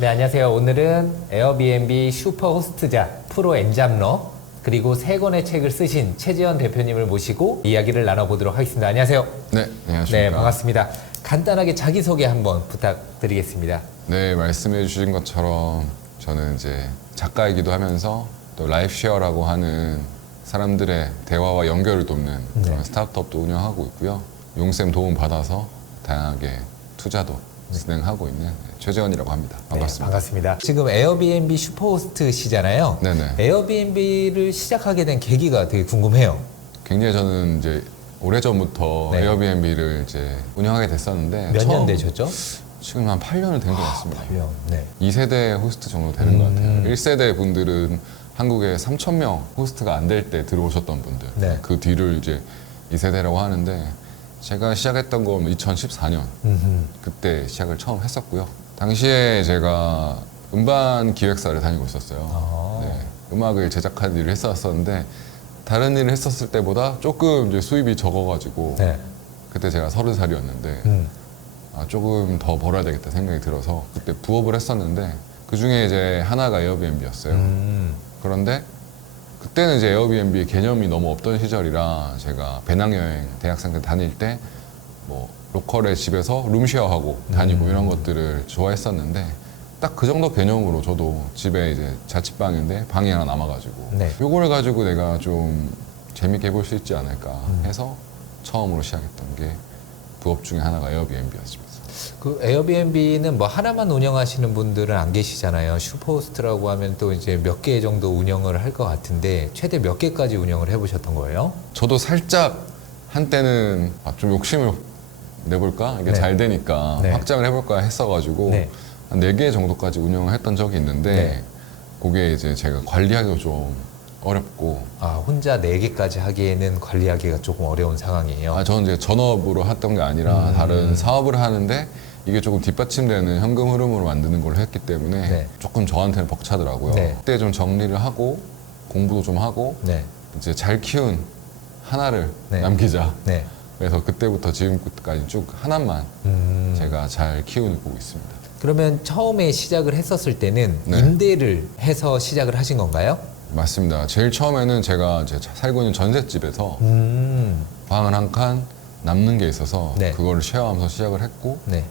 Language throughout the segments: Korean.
네, 안녕하세요. 오늘은 에어비앤비 슈퍼호스트자 프로 엔잡러 그리고 3권의 책을 쓰신 최재현 대표님을 모시고 이야기를 나눠보도록 하겠습니다. 안녕하세요. 네, 안녕하십니까. 네, 반갑습니다. 간단하게 자기소개 한번 부탁드리겠습니다. 네, 말씀해 주신 것처럼 저는 이제 작가이기도 하면서 또 라이프쉐어라고 하는 사람들의 대화와 연결을 돕는 그런 스타트업도 운영하고 있고요. 용쌤 도움 받아서 다양하게 투자도 진행하고 있는 최재현이라고 합니다. 반갑습니다. 네, 반갑습니다. 지금 에어비앤비 슈퍼호스트시잖아요. 네네. 에어비앤비를 시작하게 된 계기가 되게 궁금해요. 굉장히 저는 이제 오래전부터 네. 에어비앤비를 이제 운영하게 됐었는데 몇 년 처음 되셨죠? 지금 한 8년은 된 것 같습니다. 8년. 네. 2세대 호스트 정도 되는 것 같아요. 1세대 분들은 한국에 3,000명 호스트가 안 될 때 들어오셨던 분들. 네. 그 뒤를 이제 2세대라고 하는데 제가 시작했던 건 2014년 그때 시작을 처음 했었고요. 당시에 제가 음반 기획사를 다니고 있었어요. 네, 음악을 제작하는 일을 했었는데 다른 일을 했었을 때보다 조금 이제 수입이 적어가지고 네. 그때 제가 30살이었는데 조금 더 벌어야 되겠다 생각이 들어서 그때 부업을 했었는데 그 중에 이제 하나가 에어비앤비였어요. 그런데 그때는 이제 에어비앤비 개념이 너무 없던 시절이라 제가 배낭여행 대학생 때 다닐 때 뭐 로컬의 집에서 룸쉐어하고 다니고 이런 것들을 좋아했었는데 딱 그 정도 개념으로 저도 집에 이제 자취방인데 방이 하나 남아가지고 네. 요거를 가지고 내가 좀 재밌게 해볼 수 있지 않을까 해서 처음으로 시작했던 게 부업 중에 하나가 에어비앤비였습니다. 그 에어비앤비는 뭐 하나만 운영하시는 분들은 안 계시잖아요. 슈퍼호스트라고 하면 또 이제 몇 개 정도 운영을 할 것 같은데 최대 몇 개까지 운영을 해보셨던 거예요? 저도 살짝 한때는 좀 욕심을 내볼까? 이게 네. 잘 되니까 네. 확장을 해볼까 했어가지고 네. 한 4개 정도까지 운영을 했던 적이 있는데 네. 그게 이제 제가 관리하기도 좀 어렵고 혼자 4개까지 하기에는 관리하기가 조금 어려운 상황이에요. 저는 이제 전업으로 했던 게 아니라 다른 사업을 하는데 이게 조금 뒷받침되는 현금 흐름으로 만드는 걸 했기 때문에 네. 조금 저한테는 벅차더라고요. 네. 그때 좀 정리를 하고 공부도 좀 하고 네. 이제 잘 키운 하나를 네. 남기자. 네. 그래서 그때부터 지금까지 쭉 하나만 제가 잘 키우고 있습니다. 그러면 처음에 시작을 했었을 때는 네. 임대를 해서 시작을 하신 건가요? 맞습니다. 제일 처음에는 제가 이제 살고 있는 전셋집에서 방을 한 칸 남는 게 있어서 네. 그거를 쉐어하면서 시작을 했고 네.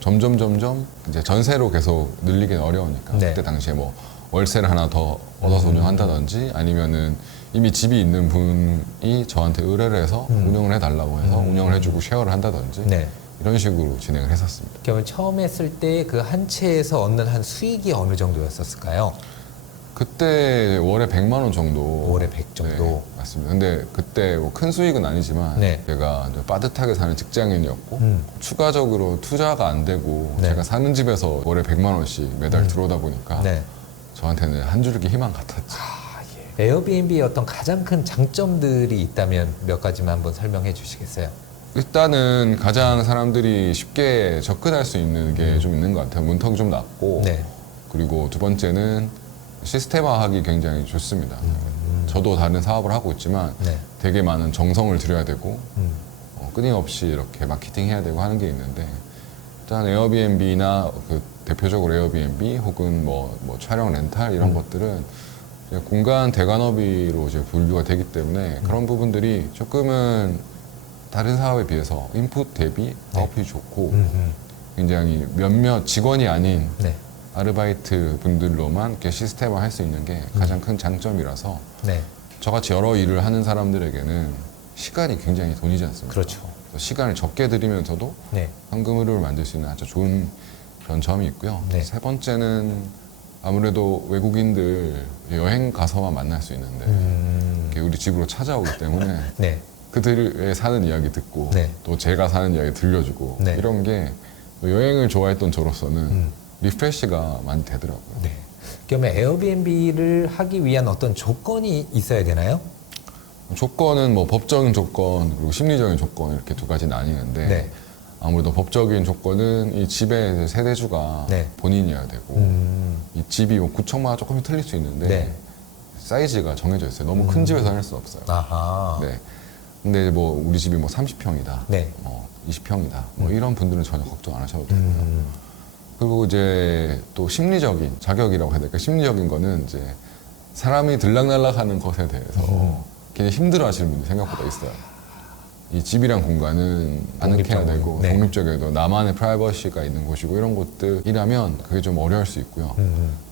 점점 이제 전세로 계속 늘리기는 어려우니까 네. 그때 당시에 뭐 월세를 하나 더 얻어서 운영한다든지 아니면은 이미 집이 있는 분이 저한테 의뢰를 해서 운영을 해달라고 해서 운영을 해주고 쉐어를 한다든지 네. 이런 식으로 진행을 했었습니다. 그러면 처음 했을 때 그 한 채에서 얻는 한 수익이 어느 정도였었을까요? 그때 월에 100만 원 정도. 월에 100 정도. 네, 맞습니다. 근데 그때 뭐 큰 수익은 아니지만 네. 제가 이제 빠듯하게 사는 직장인이었고 추가적으로 투자가 안 되고 네. 제가 사는 집에서 월에 100만 원씩 매달 들어오다 보니까 네. 저한테는 한 줄기 희망 같았죠. 에어비앤비의 어떤 가장 큰 장점들이 있다면 몇 가지만 한번 설명해 주시겠어요? 일단은 가장 사람들이 쉽게 접근할 수 있는 게 좀 있는 것 같아요. 문턱이 좀 낮고 네. 그리고 두 번째는 시스템화하기 굉장히 좋습니다. 저도 다른 사업을 하고 있지만 네. 되게 많은 정성을 들여야 되고 끊임없이 이렇게 마케팅해야 되고 하는 게 있는데 일단 에어비앤비나 그 대표적으로 에어비앤비 혹은 뭐 촬영 렌탈 이런 것들은 이제 공간 대관업이로 이제 분류가 되기 때문에 그런 부분들이 조금은 다른 사업에 비해서 인풋 대비 아웃풋이 좋고 굉장히 몇몇 직원이 아닌 네. 아르바이트 분들로만 이렇게 시스템화 할 수 있는 게 가장 큰 장점이라서 네. 저같이 여러 일을 하는 사람들에게는 시간이 굉장히 돈이지 않습니까? 그렇죠. 그래서 시간을 적게 들이면서도 네. 현금 흐름을 만들 수 있는 아주 좋은 그런 점이 있고요. 네. 세 번째는 아무래도 외국인들 여행 가서만 만날 수 있는데 이렇게 우리 집으로 찾아오기 때문에 네. 그들의 사는 이야기 듣고 네. 또 제가 사는 이야기 들려주고 네. 이런 게 여행을 좋아했던 저로서는 리프레시가 많이 되더라고요. 네. 그러면 에어비앤비를 하기 위한 어떤 조건이 있어야 되나요? 조건은 뭐 법적인 조건 그리고 심리적인 조건 이렇게 두 가지 나뉘는데 네. 아무래도 법적인 조건은 이 집의 세대주가 네. 본인이어야 되고 이 집이 뭐 구청마다 조금 틀릴 수 있는데 네. 사이즈가 정해져 있어요. 너무 큰 집에서 할 수 없어요. 아하. 네. 근데 뭐 우리 집이 뭐 30평이다, 네. 20평이다, 뭐 이런 분들은 전혀 걱정 안 하셔도 되고요. 그리고 이제 또 심리적인 자격이라고 해야 될까? 심리적인 거는 이제 사람이 들락날락하는 것에 대해서 굉장히 힘들어하시는 분들이 생각보다 있어요. 이 집이란 공간은 아늑해야 되고 네. 독립적이어도 나만의 프라이버시가 있는 곳이고 이런 곳들이라면 그게 좀 어려울 수 있고요.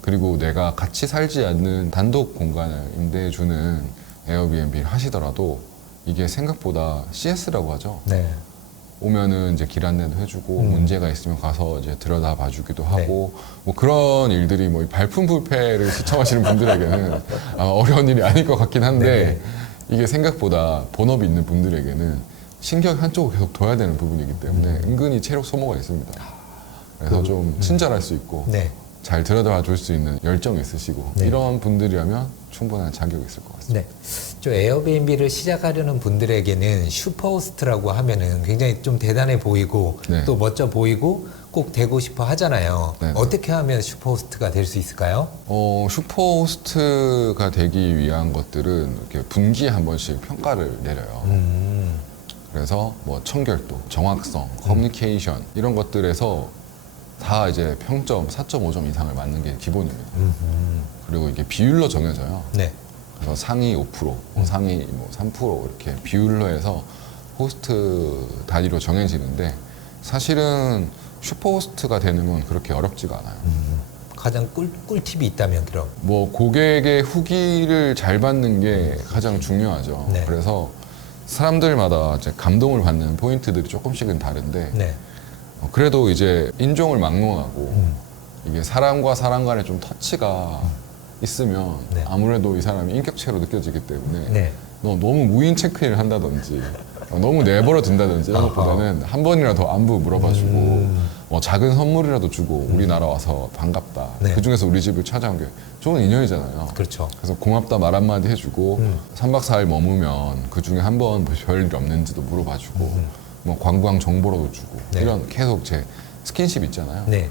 그리고 내가 같이 살지 않는 단독 공간을 임대해주는 에어비앤비를 하시더라도 이게 생각보다 CS라고 하죠. 네. 오면은 이제 길 안내도 해주고 문제가 있으면 가서 이제 들여다 봐주기도 하고 뭐 그런 일들이 뭐 발품 불패를 시청하시는 분들에게는 어려운 일이 아닐 것 같긴 한데 이게 생각보다 본업이 있는 분들에게는 신경이 한쪽으로 계속 둬야 되는 부분이기 때문에 은근히 체력 소모가 있습니다. 그래서 좀 친절할 수 있고 네. 잘 들여다 줄 수 있는 열정이 있으시고 네. 이런 분들이라면 충분한 자격이 있을 것 같습니다. 네. 저 에어비앤비를 시작하려는 분들에게는 슈퍼호스트라고 하면은 굉장히 좀 대단해 보이고 네. 또 멋져 보이고 꼭 되고 싶어 하잖아요. 네. 어떻게 하면 슈퍼호스트가 될 수 있을까요? 슈퍼호스트가 되기 위한 것들은 이렇게 분기에 한 번씩 평가를 내려요. 그래서 뭐 청결도, 정확성, 커뮤니케이션 이런 것들에서 다 이제 평점 4.5점 이상을 맞는 게 기본입니다. 그리고 이게 비율로 정해져요. 네. 그래서 상위 5%, 상위 뭐 3% 이렇게 비율로 해서 호스트 단위로 정해지는데 사실은 슈퍼호스트가 되는 건 그렇게 어렵지가 않아요. 가장 꿀팁이 있다면 그럼. 뭐 고객의 후기를 잘 받는 게 가장 중요하죠. 네. 그래서 사람들마다 이제 감동을 받는 포인트들이 조금씩은 다른데 네. 그래도 이제 인종을 막론하고 이게 사람과 사람 간에 좀 터치가 있으면 네. 아무래도 이 사람이 인격체로 느껴지기 때문에 네. 너무 무인 체크인을 한다든지 너무 내버려 둔다든지 이런 것보다는 한 번이라도 안부 물어봐주고 뭐 작은 선물이라도 주고 우리나라 와서 반갑다. 네. 그중에서 우리 집을 찾아온 게 좋은 인연이잖아요. 그렇죠. 그래서 고맙다 말 한마디 해주고 3박 4일 머무면 그중에 한 번 별일 없는지도 물어봐주고 뭐 관광 정보라도 주고 네. 이런 계속 제 스킨십 있잖아요. 네.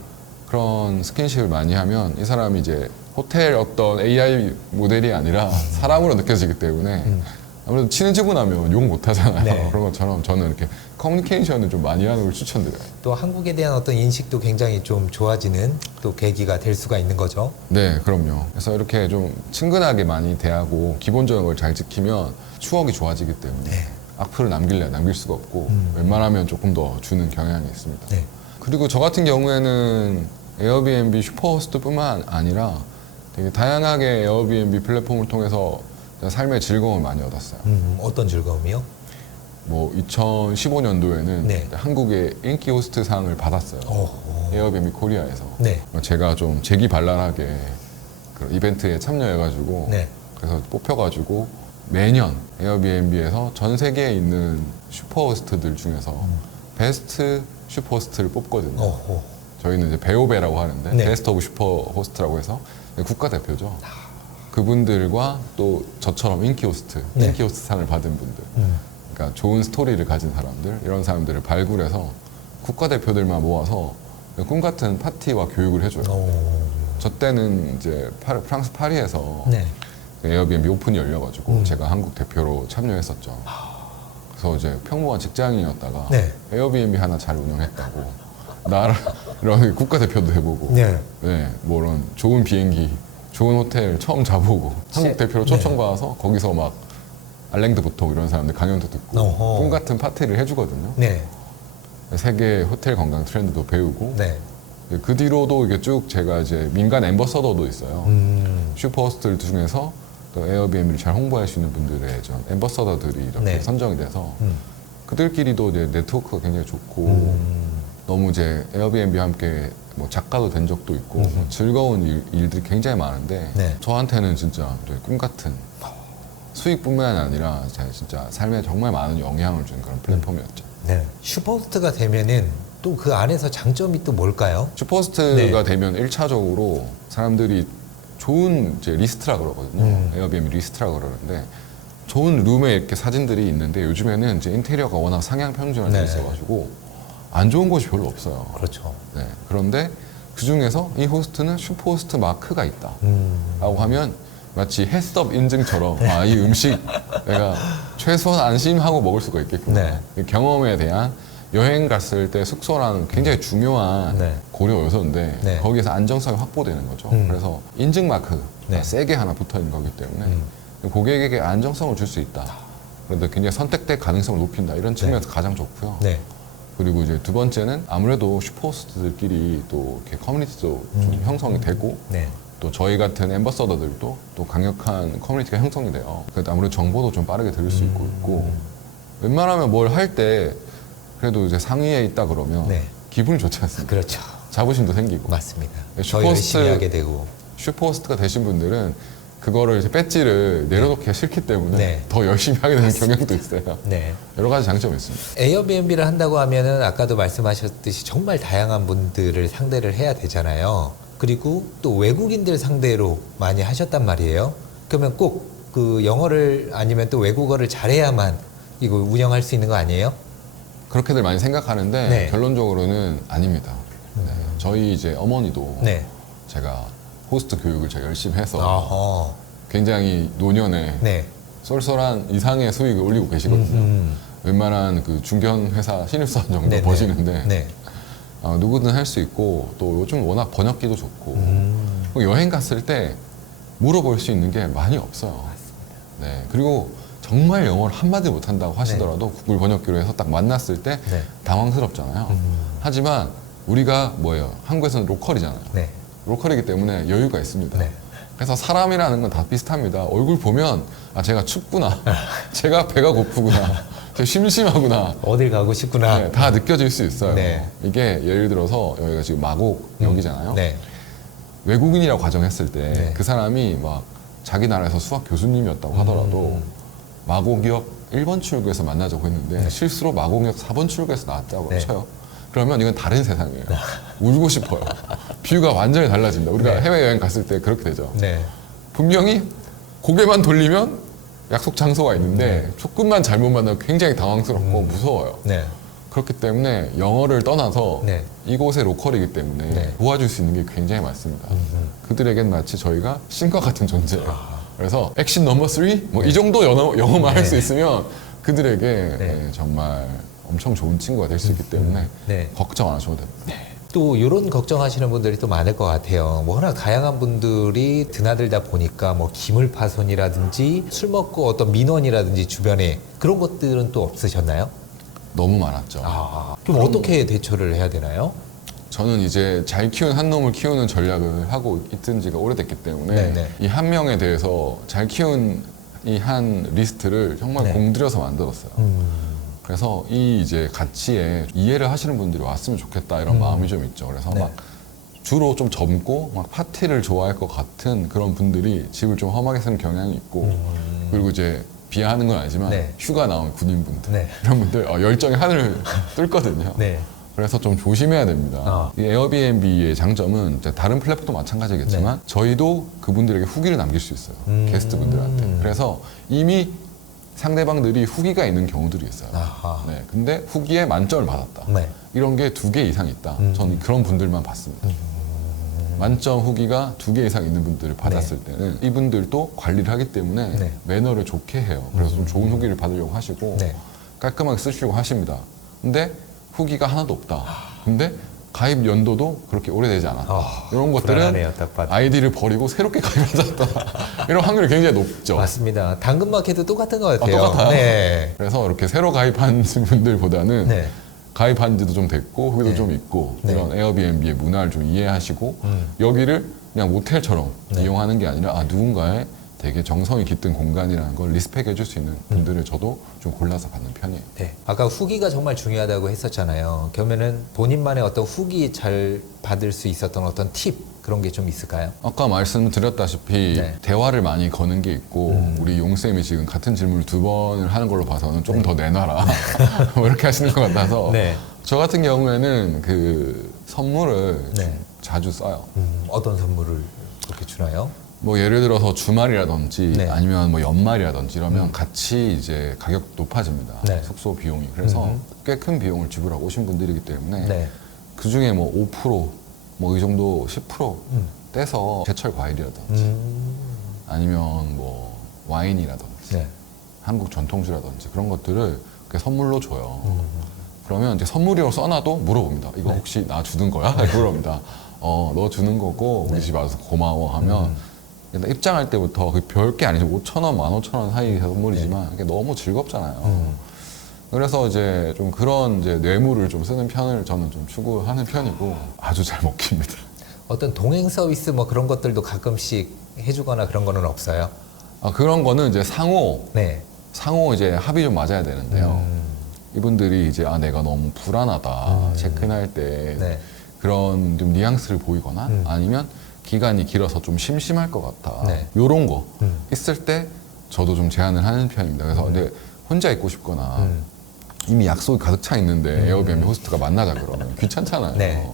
그런 스킨십을 많이 하면 이 사람이 이제 호텔 어떤 AI 모델이 아니라 사람으로 느껴지기 때문에 아무래도 친해지고 나면 욕 못 하잖아요. 네. 그런 것처럼 저는 이렇게 커뮤니케이션을 좀 많이 하는 걸 추천드려요. 또 한국에 대한 어떤 인식도 굉장히 좀 좋아지는 또 계기가 될 수가 있는 거죠. 네, 그럼요. 그래서 이렇게 좀 친근하게 많이 대하고 기본적인 걸 잘 지키면 추억이 좋아지기 때문에 네. 악플을 남길래 남길 수가 없고 웬만하면 조금 더 주는 경향이 있습니다. 네. 그리고 저 같은 경우에는 에어비앤비 슈퍼호스트뿐만 아니라 되게 다양하게 에어비앤비 플랫폼을 통해서 삶의 즐거움을 많이 얻었어요. 어떤 즐거움이요? 뭐 2015년도에는 네. 한국의 인기 호스트 상을 받았어요. 에어비앤비 코리아에서. 네. 제가 좀 재기발랄하게 그런 이벤트에 참여해가지고 네. 그래서 뽑혀가지고 매년 에어비앤비에서 전 세계에 있는 슈퍼호스트들 중에서 베스트 슈퍼호스트를 뽑거든요. 어허. 저희는 이제 베오베라고 하는데 네. 베스트 오브 슈퍼호스트라고 해서 국가대표죠. 그분들과 또 저처럼 인기 호스트, 네. 인기 호스트 상을 받은 분들, 그러니까 좋은 스토리를 가진 사람들 이런 사람들을 발굴해서 국가대표들만 모아서 꿈 같은 파티와 교육을 해줘요. 저 때는 이제 프랑스 파리에서 네. 에어비앤비 오픈이 열려가지고 제가 한국 대표로 참여했었죠. 그래서 이제 평범한 직장인이었다가 네. 에어비앤비 하나 잘 운영했다고 나라 이런 국가대표도 해보고 네. 네, 뭐 이런 좋은 비행기, 좋은 호텔 처음 자보고 한국 대표로 초청받아서 거기서 막 알랭드 보통 이런 사람들 강연도 듣고 어허. 꿈 같은 파티를 해주거든요. 네. 세계 호텔 관광 트렌드도 배우고 네. 그 뒤로도 이게 쭉 제가 이제 민간 앰버서더도 있어요. 슈퍼호스트들 중에서 또 에어비앤비를 잘 홍보할 수 있는 분들의 전 앰버서더들이 이렇게 네. 선정이 돼서 그들끼리도 이제 네트워크가 굉장히 좋고 너무 이제 에어비앤비와 함께 뭐 작가도 된 적도 있고 뭐 즐거운 일들이 굉장히 많은데 네. 저한테는 진짜 꿈 같은 수익뿐만 아니라 진짜 삶에 정말 많은 영향을 준 그런 플랫폼이었죠. 네. 슈퍼호스트가 되면은 또 그 안에서 장점이 또 뭘까요? 슈퍼호스트가 네. 되면 1차적으로 사람들이 좋은 이제 리스트라 그러거든요. 에어비앤비 리스트라 그러는데 좋은 룸에 이렇게 사진들이 있는데 요즘에는 이제 인테리어가 워낙 상향 평준화돼 네. 있어가지고 안 좋은 곳이 별로 없어요. 그렇죠. 네. 그런데 그 중에서 이 호스트는 슈퍼호스트 마크가 있다. 라고 하면 마치 햇섭 인증처럼 아, 이 음식 내가 최소한 안심하고 먹을 수가 있겠구나. 네. 이 경험에 대한 여행 갔을 때 숙소라는 굉장히 중요한 네. 고려 요소인데 네. 거기에서 안정성이 확보되는 거죠. 그래서 인증 마크가 네. 세게 하나 붙어 있는 거기 때문에 고객에게 안정성을 줄 수 있다. 그런데 굉장히 선택될 가능성을 높인다. 이런 측면에서 가장 좋고요. 네. 그리고 이제 두 번째는 아무래도 슈퍼호스트들끼리 또 이렇게 커뮤니티도 좀 형성이 되고 네. 또 저희 같은 앰버서더들도 또 강력한 커뮤니티가 형성이 돼요. 그래서 아무래도 정보도 좀 빠르게 들을 수 있고 웬만하면 뭘 할 때 그래도 이제 상위에 있다 그러면 네. 기분이 좋지 않습니까? 그렇죠. 자부심도 생기고. 맞습니다. 더 슈퍼호스트- 열심히 하게 되고. 슈퍼호스트가 되신 분들은 그거를 이제 배지를 내려놓기가 싫기 때문에 네. 더 열심히 하게 되는 경향도 있어요. 네. 여러 가지 장점이 있습니다. 에어비앤비를 한다고 하면은 아까도 말씀하셨듯이 정말 다양한 분들을 상대를 해야 되잖아요. 그리고 또 외국인들 상대로 많이 하셨단 말이에요. 그러면 꼭 그 영어를 아니면 또 외국어를 잘해야만 이거 운영할 수 있는 거 아니에요? 그렇게들 많이 생각하는데 네. 결론적으로는 아닙니다. 네. 저희 이제 어머니도 네. 제가 호스트 교육을 제가 열심히 해서 어허. 굉장히 노년에 네. 쏠쏠한 이상의 수익을 올리고 계시거든요. 웬만한 그 중견 회사 신입사원 정도 네네. 버시는데 네. 누구든 할 수 있고 또 요즘 워낙 번역기도 좋고 그리고 여행 갔을 때 물어볼 수 있는 게 많이 없어요. 네. 그리고 정말 영어를 한마디 못한다고 하시더라도 구글 번역기로 해서 딱 만났을 때 네. 당황스럽잖아요. 하지만 우리가 뭐예요? 한국에서는 로컬이잖아요. 네. 로컬이기 때문에 여유가 있습니다. 네. 그래서 사람이라는 건 다 비슷합니다. 얼굴 보면 아 제가 춥구나, 제가 배가 고프구나, 제가 심심하구나, 어딜 가고 싶구나. 네, 다 느껴질 수 있어요. 네. 이게 예를 들어서 여기가 지금 마곡역이잖아요. 네. 외국인이라고 가정했을 때 네. 그 사람이 막 자기 나라에서 수학 교수님이었다고 하더라도 마곡역 1번 출구에서 만나자고 했는데 실수로 마곡역 4번 출구에서 나왔다고 네. 쳐요. 그러면 이건 다른 세상이에요. 울고 싶어요. 뷰가 완전히 달라진다. 우리가 네. 해외여행 갔을 때 그렇게 되죠. 네. 분명히 고개만 돌리면 약속 장소가 있는데 네. 조금만 잘못 만나면 굉장히 당황스럽고 무서워요. 네. 그렇기 때문에 영어를 떠나서 네. 이곳의 로컬이기 때문에 네. 도와줄 수 있는 게 굉장히 많습니다. 그들에겐 마치 저희가 신과 같은 존재예요. 그래서 액션 넘버 3? 뭐 이 정도 영어만 할 수 네. 있으면 그들에게 네. 정말 엄청 좋은 친구가 될 수 있기 때문에 네. 걱정 안 하셔도 됩니다. 또 이런 걱정하시는 분들이 또 많을 것 같아요. 뭐 워낙 다양한 분들이 드나들다 보니까 뭐 기물 파손이라든지 술 먹고 어떤 민원이라든지 주변에 그런 것들은 또 없으셨나요? 너무 많았죠. 그럼 어떻게 대처를 해야 되나요? 저는 이제 잘 키운 한 놈을 키우는 전략을 하고 있던 지가 오래됐기 때문에 네네. 이 한 명에 대해서 잘 키운 이 한 리스트를 정말 네. 공들여서 만들었어요. 그래서 이 이제 가치에 이해를 하시는 분들이 왔으면 좋겠다 이런 마음이 좀 있죠. 그래서 네. 막 주로 좀 젊고 막 파티를 좋아할 것 같은 그런 분들이 집을 좀 험하게 쓰는 경향이 있고 그리고 이제 비하하는 건 아니지만 네. 휴가 나온 군인분들 네. 이런 분들 열정의 하늘을 뚫거든요. 네. 그래서 좀 조심해야 됩니다. 이 에어비앤비의 장점은 이제 다른 플랫폼도 마찬가지겠지만 네. 저희도 그분들에게 후기를 남길 수 있어요. 게스트분들한테. 그래서 이미 상대방들이 후기가 있는 경우들이 있어요. 아하. 네, 근데 후기에 만점을 받았다. 네. 이런 게 2개 이상 있다. 저는 그런 분들만 봤습니다. 만점 후기가 2개 이상 있는 분들을 받았을 때는 이분들도 관리를 하기 때문에 네. 매너를 좋게 해요. 그래서 좀 좋은 후기를 받으려고 하시고 네. 깔끔하게 쓰시려고 하십니다. 근데 후기가 하나도 없다. 근데 가입 연도도 그렇게 오래되지 않았다. 이런 것들은 불안하네요, 딱 봐도. 아이디를 버리고 새롭게 가입하셨다. 이런 확률이 굉장히 높죠. 맞습니다. 당근마켓도 똑같은 것 같아요. 똑같아요. 네. 그래서 이렇게 새로 가입한 분들보다는 네. 가입한 지도 좀 됐고 후기도 네. 좀 있고 네. 이런 에어비앤비의 문화를 좀 이해하시고 여기를 그냥 모텔처럼 네. 이용하는 게 아니라 누군가의 되게 정성이 깃든 공간이라는 걸 리스펙 해줄 수 있는 분들을 저도 좀 골라서 받는 편이에요. 네. 아까 후기가 정말 중요하다고 했었잖아요. 그러면은 본인만의 어떤 후기 잘 받을 수 있었던 어떤 팁 그런 게 좀 있을까요? 아까 말씀드렸다시피 네. 대화를 많이 거는 게 있고 우리 용쌤이 지금 같은 질문을 2번을 하는 걸로 봐서는 좀 더 내놔라 뭐 이렇게 하시는 것 같아서 네. 저 같은 경우에는 그 선물을 네. 자주 써요. 어떤 선물을 그렇게 주나요? 뭐 예를 들어서 주말이라든지 네. 아니면 뭐 연말이라든지 이러면 같이 이제 가격 높아집니다. 네. 숙소 비용이. 그래서 꽤 큰 비용을 지불하고 오신 분들이기 때문에 네. 그 중에 뭐 5%뭐 이 정도 10% 떼서 제철 과일이라든지 아니면 뭐 와인이라든지 네. 한국 전통주라든지 그런 것들을 그렇게 선물로 줘요. 그러면 이제 선물이라고 써놔도 물어봅니다. 이거 네. 혹시 나 주는 거야? 물어봅니다. 너 주는 거고 우리 네. 집 와서 고마워 하면 일단 입장할 때부터 별게 아니죠. 5,000원, 15,000원 사이 선물이지만 네. 이게 너무 즐겁잖아요. 그래서 이제 좀 그런 이제 뇌물을 좀 쓰는 편을 저는 좀 추구하는 편이고 아주 잘 먹힙니다. 어떤 동행 서비스 뭐 그런 것들도 가끔씩 해주거나 그런 거는 없어요? 그런 거는 이제 상호 네. 이제 합이 좀 맞아야 되는데요. 이분들이 이제 내가 너무 불안하다 체크인할 때 네. 그런 좀 뉘앙스를 보이거나 아니면 기간이 길어서 좀 심심할 것 같다. 네. 요런 거 있을 때 저도 좀 제안을 하는 편입니다. 그래서 근데 혼자 있고 싶거나 이미 약속이 가득 차 있는데 에어비앤비 호스트가 만나자 그러면 귀찮잖아요. 네.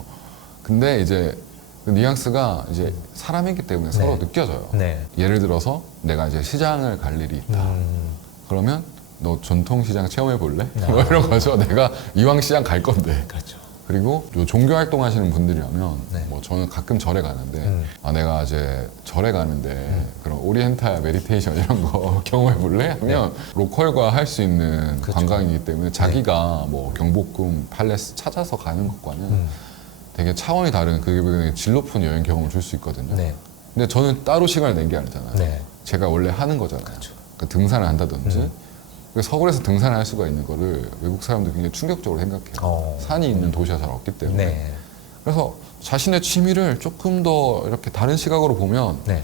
근데 이제 그 뉘앙스가 이제 사람이기 때문에 서로 네. 느껴져요. 네. 예를 들어서 내가 이제 시장을 갈 일이 있다. 그러면 너 전통시장 체험해 볼래? 뭐 이런 거죠. 내가 이왕 시장 갈 건데. 그렇죠. 그리고 요 종교 활동하시는 분들이라면 네. 뭐 저는 가끔 절에 가는데 내가 이제 절에 가는데 그런 오리엔탈 메디테이션 이런 거 경험해 볼래? 하면 로컬과 할 수 있는 그렇죠. 관광이기 때문에 자기가 뭐 경복궁 팔레스 찾아서 가는 것과는 되게 차원이 다른 그게 질 높은 여행 경험을 줄 수 있거든요. 네. 근데 저는 따로 시간을 낸 게 아니잖아요. 네. 제가 원래 하는 거잖아요. 그러니까 등산을 한다든지 서울에서 등산을 할 수가 있는 거를 외국 사람들이 굉장히 충격적으로 생각해요. 산이 있는 도시가 잘 없기 때문에. 네. 그래서 자신의 취미를 조금 더 이렇게 다른 시각으로 보면 네.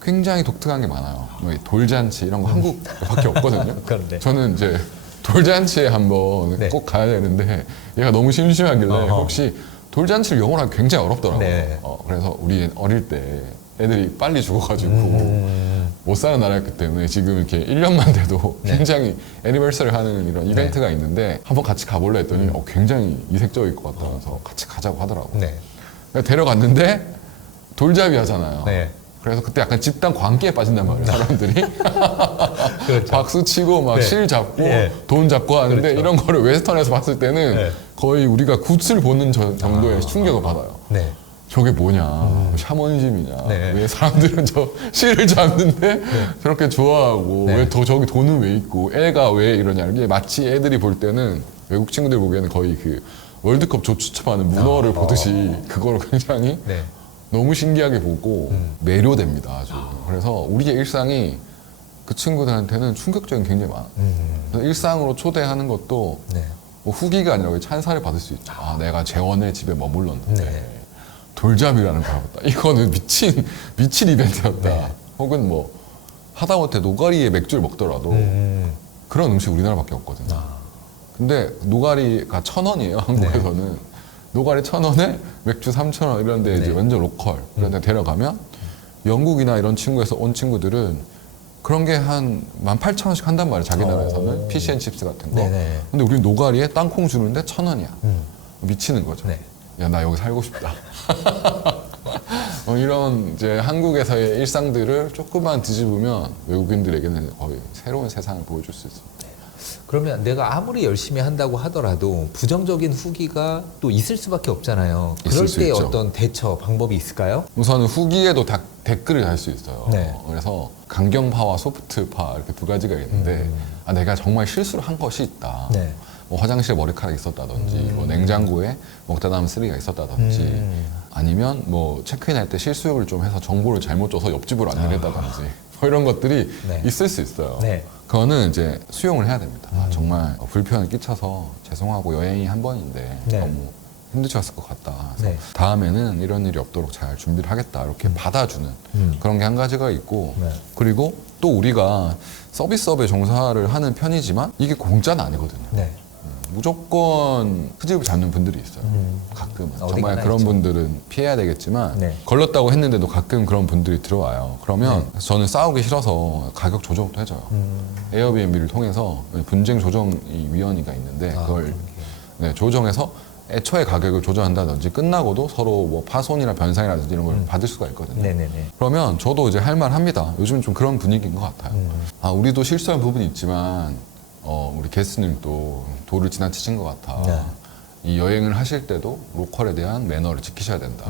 굉장히 독특한 게 많아요. 뭐이 돌잔치 이런 거 한국밖에 없거든요. 그런데. 저는 이제 돌잔치에 한번 네. 꼭 가야 되는데 얘가 너무 심심하길래 어허. 혹시 돌잔치를 영어로 하기 굉장히 어렵더라고요. 네. 그래서 우리 어릴 때 애들이 빨리 죽어가지고 못 사는 나라였기 때문에 지금 이렇게 1년만 돼도 네. 굉장히 애니버서리 하는 이런 이벤트가 있는데 한번 같이 가볼래 했더니 굉장히 이색적일 것 같아서 같이 가자고 하더라고요. 네. 그래서 데려갔는데 돌잡이 하잖아요. 네. 그래서 그때 약간 집단 광기에 빠진단 말이에요, 사람들이. 그렇죠. 박수 치고 막 네. 실 잡고 예. 돈 잡고 하는데 그렇죠. 이런 거를 웨스턴에서 봤을 때는 네. 거의 우리가 굿을 보는 정도의 충격을 받아요. 네. 저게 뭐냐, 샤머니즘이냐, 네. 왜 사람들은 저 실을 잡는데 저렇게 좋아하고 네. 왜 더 저기 돈은 왜 있고 애가 왜 이러냐. 이게 마치 애들이 볼 때는 외국 친구들 보기에는 거의 그 월드컵 조추첨하는 문어를 보듯이 그걸 굉장히 네. 너무 신기하게 보고 매료됩니다, 아주. 그래서 우리의 일상이 그 친구들한테는 충격적인 게 굉장히 많아요. 그래서 일상으로 초대하는 것도 네. 뭐 후기가 아니라 찬사를 받을 수 있죠. 내가 재원의 집에 머물렀는데 네. 돌잡이라는 걸 해봤다. 이거는 미친 이벤트였다. 네. 혹은 뭐 하다못해 노가리에 맥주를 먹더라도 그런 음식 우리나라밖에 없거든요. 근데 노가리가 1,000원이에요, 한국에서는. 노가리 1,000원에 맥주 3,000원 이런 데 이제 네. 완전 로컬. 그런 데 데려가면 영국이나 이런 친구에서 온 친구들은 그런 게 한 18,000원씩 한단 말이에요, 자기 나라에서는. 피시앤칩스 같은 거. 네네. 근데 우리 노가리에 땅콩 주는데 1,000원이야. 미치는 거죠. 네. 야, 나 여기 살고 싶다. 이런 이제 한국에서의 일상들을 조금만 뒤집으면 외국인들에게는 거의 새로운 세상을 보여줄 수 있습니다. 그러면 내가 아무리 열심히 한다고 하더라도 부정적인 후기가 또 있을 수밖에 없잖아요. 그럴 있을 수 때 있죠. 어떤 대처 방법이 있을까요? 우선은 후기에도 댓글을 달 수 있어요. 네. 그래서 강경파와 소프트파 이렇게 두 가지가 있는데 내가 정말 실수를 한 것이 있다. 네. 뭐 화장실에 머리카락이 있었다든지 뭐 냉장고에 먹다 남은 쓰레기가 있었다든지 아니면 뭐 체크인할 때 실수를 좀 해서 정보를 잘못 줘서 옆집으로 안내를 했다든지 뭐 이런 것들이 네. 있을 수 있어요. 네. 그거는 이제 수용을 해야 됩니다. 정말 불편을 끼쳐서 죄송하고 여행이 한 번인데 네. 너무 힘드셨을 것 같다. 그래서 네. 다음에는 이런 일이 없도록 잘 준비를 하겠다. 이렇게 받아주는 그런 게 한 가지가 있고 네. 그리고 또 우리가 서비스업에 종사를 하는 편이지만 이게 공짜는 아니거든요. 네. 무조건 흐집을 잡는 분들이 있어요. 가끔은. 어디 정말 가나 그런 있죠. 분들은 피해야 되겠지만 네. 걸렸다고 했는데도 가끔 그런 분들이 들어와요. 그러면 저는 싸우기 싫어서 가격 조정도 해줘요. 에어비앤비를 통해서 분쟁 조정이 위원회가 있는데 그걸 네, 조정해서 애초에 가격을 조정한다든지 끝나고도 서로 뭐 파손이나 변상이라든지 이런 걸 받을 수가 있거든요. 네네네. 그러면 저도 이제 할 말 합니다. 요즘 좀 그런 분위기인 것 같아요. 우리도 실수한 부분이 있지만 우리 게스트님도 도를 지나치신 것 같아. 네. 이 여행을 하실 때도 로컬에 대한 매너를 지키셔야 된다.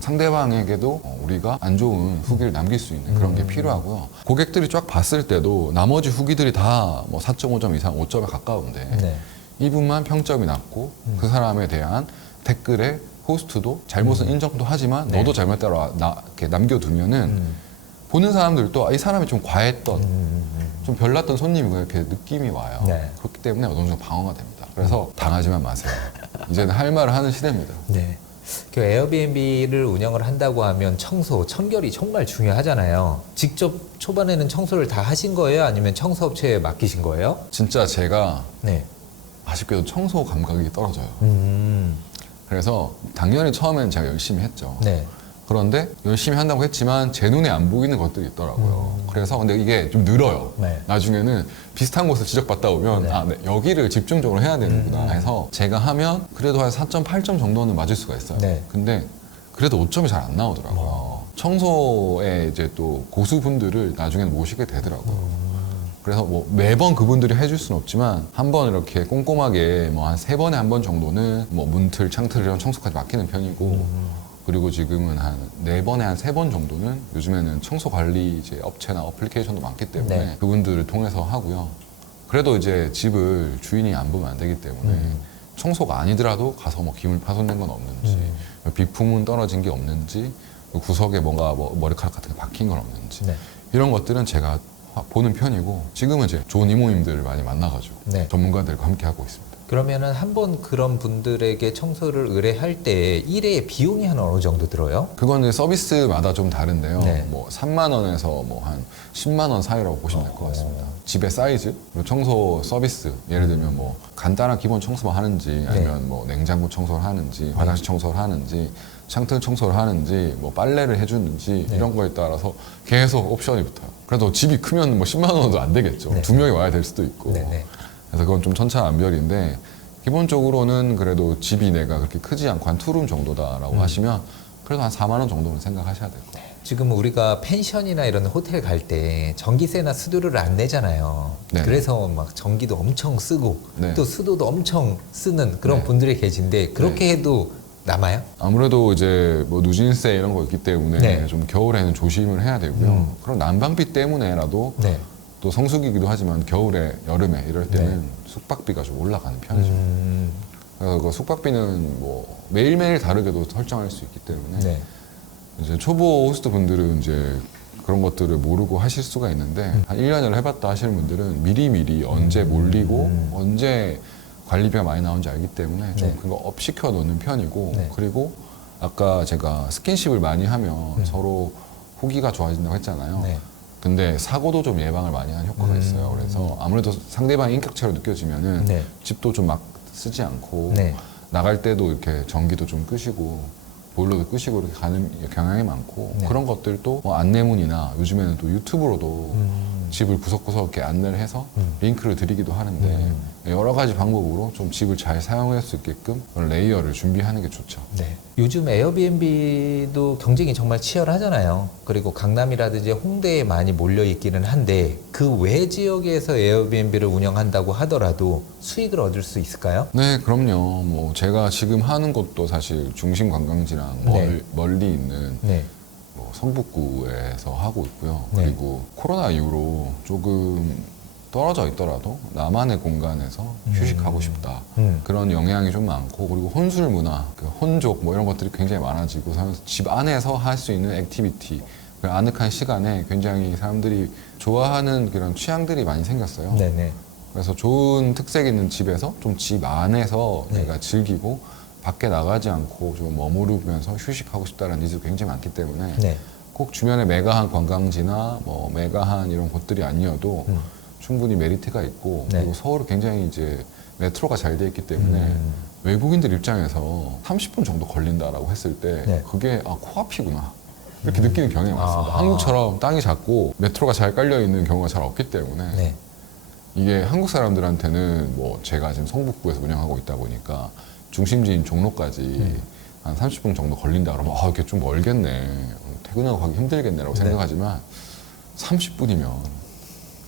상대방에게도 우리가 안 좋은 후기를 남길 수 있는 그런 게 필요하고요. 고객들이 쫙 봤을 때도 나머지 후기들이 다 뭐 4.5점 이상 5점에 가까운데 네. 이분만 평점이 낮고 그 사람에 대한 댓글에 호스트도 잘못은 인정도 하지만 네. 너도 잘못했다고 이렇게 남겨두면은 보는 사람들도 이 사람이 좀 과했던 좀 별났던 손님이고 이렇게 느낌이 와요. 네. 그렇기 때문에 어느 정도 방어가 됩니다. 그래서 당하지만 마세요. 이제는 할 말을 하는 시대입니다. 네. 그 에어비앤비를 운영을 한다고 하면 청소, 청결이 정말 중요하잖아요. 직접 초반에는 청소를 다 하신 거예요? 아니면 청소업체에 맡기신 거예요? 진짜 제가 네. 아쉽게도 청소 감각이 떨어져요. 음. 그래서 당연히 처음에는 제가 열심히 했죠. 네. 그런데 열심히 한다고 했지만 제 눈에 안 보이는 것들이 있더라고요. 그래서 근데 이게 좀 늘어요. 네. 나중에는 비슷한 곳을 지적받다 오면 네. 아, 네, 여기를 집중적으로 해야 되는구나 해서 제가 하면 그래도 한 4.8점 정도는 맞을 수가 있어요. 네. 근데 그래도 5점이 잘 안 나오더라고요. 청소에 이제 또 고수분들을 나중에는 모시게 되더라고요. 그래서 뭐 매번 그분들이 해줄 수는 없지만 한 번 이렇게 꼼꼼하게 뭐 한 3번에 한 번 정도는 뭐 문틀, 창틀 이런 청소까지 맡기는 편이고 그리고 지금은 한 4번에 한 3번 정도는 요즘에는 청소 관리 이제 업체나 어플리케이션도 많기 때문에 네. 그분들을 통해서 하고요. 그래도 이제 집을 주인이 안 보면 안 되기 때문에 청소가 아니더라도 가서 뭐 기물 파손된 건 없는지 비품은 떨어진 게 없는지 구석에 뭔가 뭐 머리카락 같은 게 박힌 건 없는지 네. 이런 것들은 제가 보는 편이고 지금은 이제 좋은 이모님들을 많이 만나가지고 네. 전문가들과 함께 하고 있습니다. 그러면은 한번 그런 분들에게 청소를 의뢰할 때 일회의 비용이 한 어느 정도 들어요? 그거는 서비스마다 좀 다른데요. 네. 뭐 3만 원에서 뭐 한 10만 원 사이라고 보시면 될 것 같습니다. 집의 사이즈, 그리고 청소 서비스, 예를 들면 뭐 간단한 기본 청소만 하는지 아니면 뭐 냉장고 청소를 하는지 화장실 청소를 하는지 창틀 청소를 하는지 뭐 빨래를 해주는지 네. 이런 거에 따라서 계속 옵션이 붙어요. 그래도 집이 크면 뭐 10만 원도 안 되겠죠. 네. 2명이 와야 될 수도 있고. 네네. 그래서 그건 좀 천차만별인데 기본적으로는 그래도 집이 내가 그렇게 크지 않고 한 투룸 정도다라고 하시면 그래도 한 4만 원 정도는 생각하셔야 될 거예요. 지금 우리가 펜션이나 이런 호텔 갈 때 전기세나 수도를 안 내잖아요. 네. 그래서 막 전기도 엄청 쓰고 네. 또 수도도 엄청 쓰는 그런 네. 분들이 계신데 그렇게 해도 남아요? 아무래도 이제 뭐 누진세 이런 거 있기 때문에 네. 좀 겨울에는 조심을 해야 되고요. 그럼 난방비 때문에라도 네. 또 성수기이기도 하지만 겨울에 여름에 이럴 때는 숙박비가 좀 올라가는 편이죠. 그래서 그 숙박비는 뭐 매일매일 다르게도 설정할 수 있기 때문에 네. 이제 초보 호스트 분들은 이제 그런 것들을 모르고 하실 수가 있는데 한 1년을 해봤다 하시는 분들은 미리미리 언제 몰리고 언제 관리비가 많이 나오는지 알기 때문에 좀 네. 그거 업 시켜 놓는 편이고 네. 그리고 아까 제가 스킨십을 많이 하면 서로 후기가 좋아진다고 했잖아요. 네. 근데 사고도 좀 예방을 많이 하는 효과가 있어요. 그래서 아무래도 상대방의 인격체로 느껴지면은 네. 집도 좀 막 쓰지 않고 네. 나갈 때도 이렇게 전기도 좀 끄시고 보일러도 끄시고 이렇게 가는 경향이 많고 네. 그런 것들도 뭐 안내문이나 요즘에는 또 유튜브로도 집을 구석구석 이렇게 안내를 해서 링크를 드리기도 하는데 여러 가지 방법으로 좀 집을 잘 사용할 수 있게끔 그런 레이어를 준비하는 게 좋죠. 네. 요즘 에어비앤비도 경쟁이 정말 치열하잖아요. 그리고 강남이라든지 홍대에 많이 몰려 있기는 한데 그 외 지역에서 에어비앤비를 운영한다고 하더라도 수익을 얻을 수 있을까요? 네, 그럼요. 뭐 제가 지금 하는 곳도 사실 중심 관광지랑 네. 멀리 있는 네. 뭐 성북구에서 하고 있고요. 네. 그리고 코로나 이후로 조금 떨어져 있더라도 나만의 공간에서 휴식하고 싶다. 그런 영향이 좀 많고 그리고 혼술 문화, 그 혼족 뭐 이런 것들이 굉장히 많아지고 집 안에서 할 수 있는 액티비티, 그 아늑한 시간에 굉장히 사람들이 좋아하는 그런 취향들이 많이 생겼어요. 네네. 그래서 좋은 특색 있는 집에서 좀 집 안에서 네. 내가 즐기고 밖에 나가지 않고 좀 머무르면서 휴식하고 싶다는 니즈가 굉장히 많기 때문에 네. 꼭 주변에 메가한 관광지나 뭐 메가한 이런 곳들이 아니어도 충분히 메리트가 있고 네. 그리고 서울은 굉장히 이제 메트로가 잘 돼 있기 때문에 외국인들 입장에서 30분 정도 걸린다라고 했을 때 네. 그게 아 코앞이구나 이렇게 느끼는 경향이 많습니다. 아. 한국처럼 땅이 작고 메트로가 잘 깔려 있는 경우가 잘 없기 때문에 네. 이게 한국 사람들한테는 뭐 제가 지금 성북구에서 운영하고 있다 보니까 중심지인 종로까지 한 30분 정도 걸린다 그러면 아 이게 좀 멀겠네 퇴근하고 가기 힘들겠네라고 네. 생각하지만 30분이면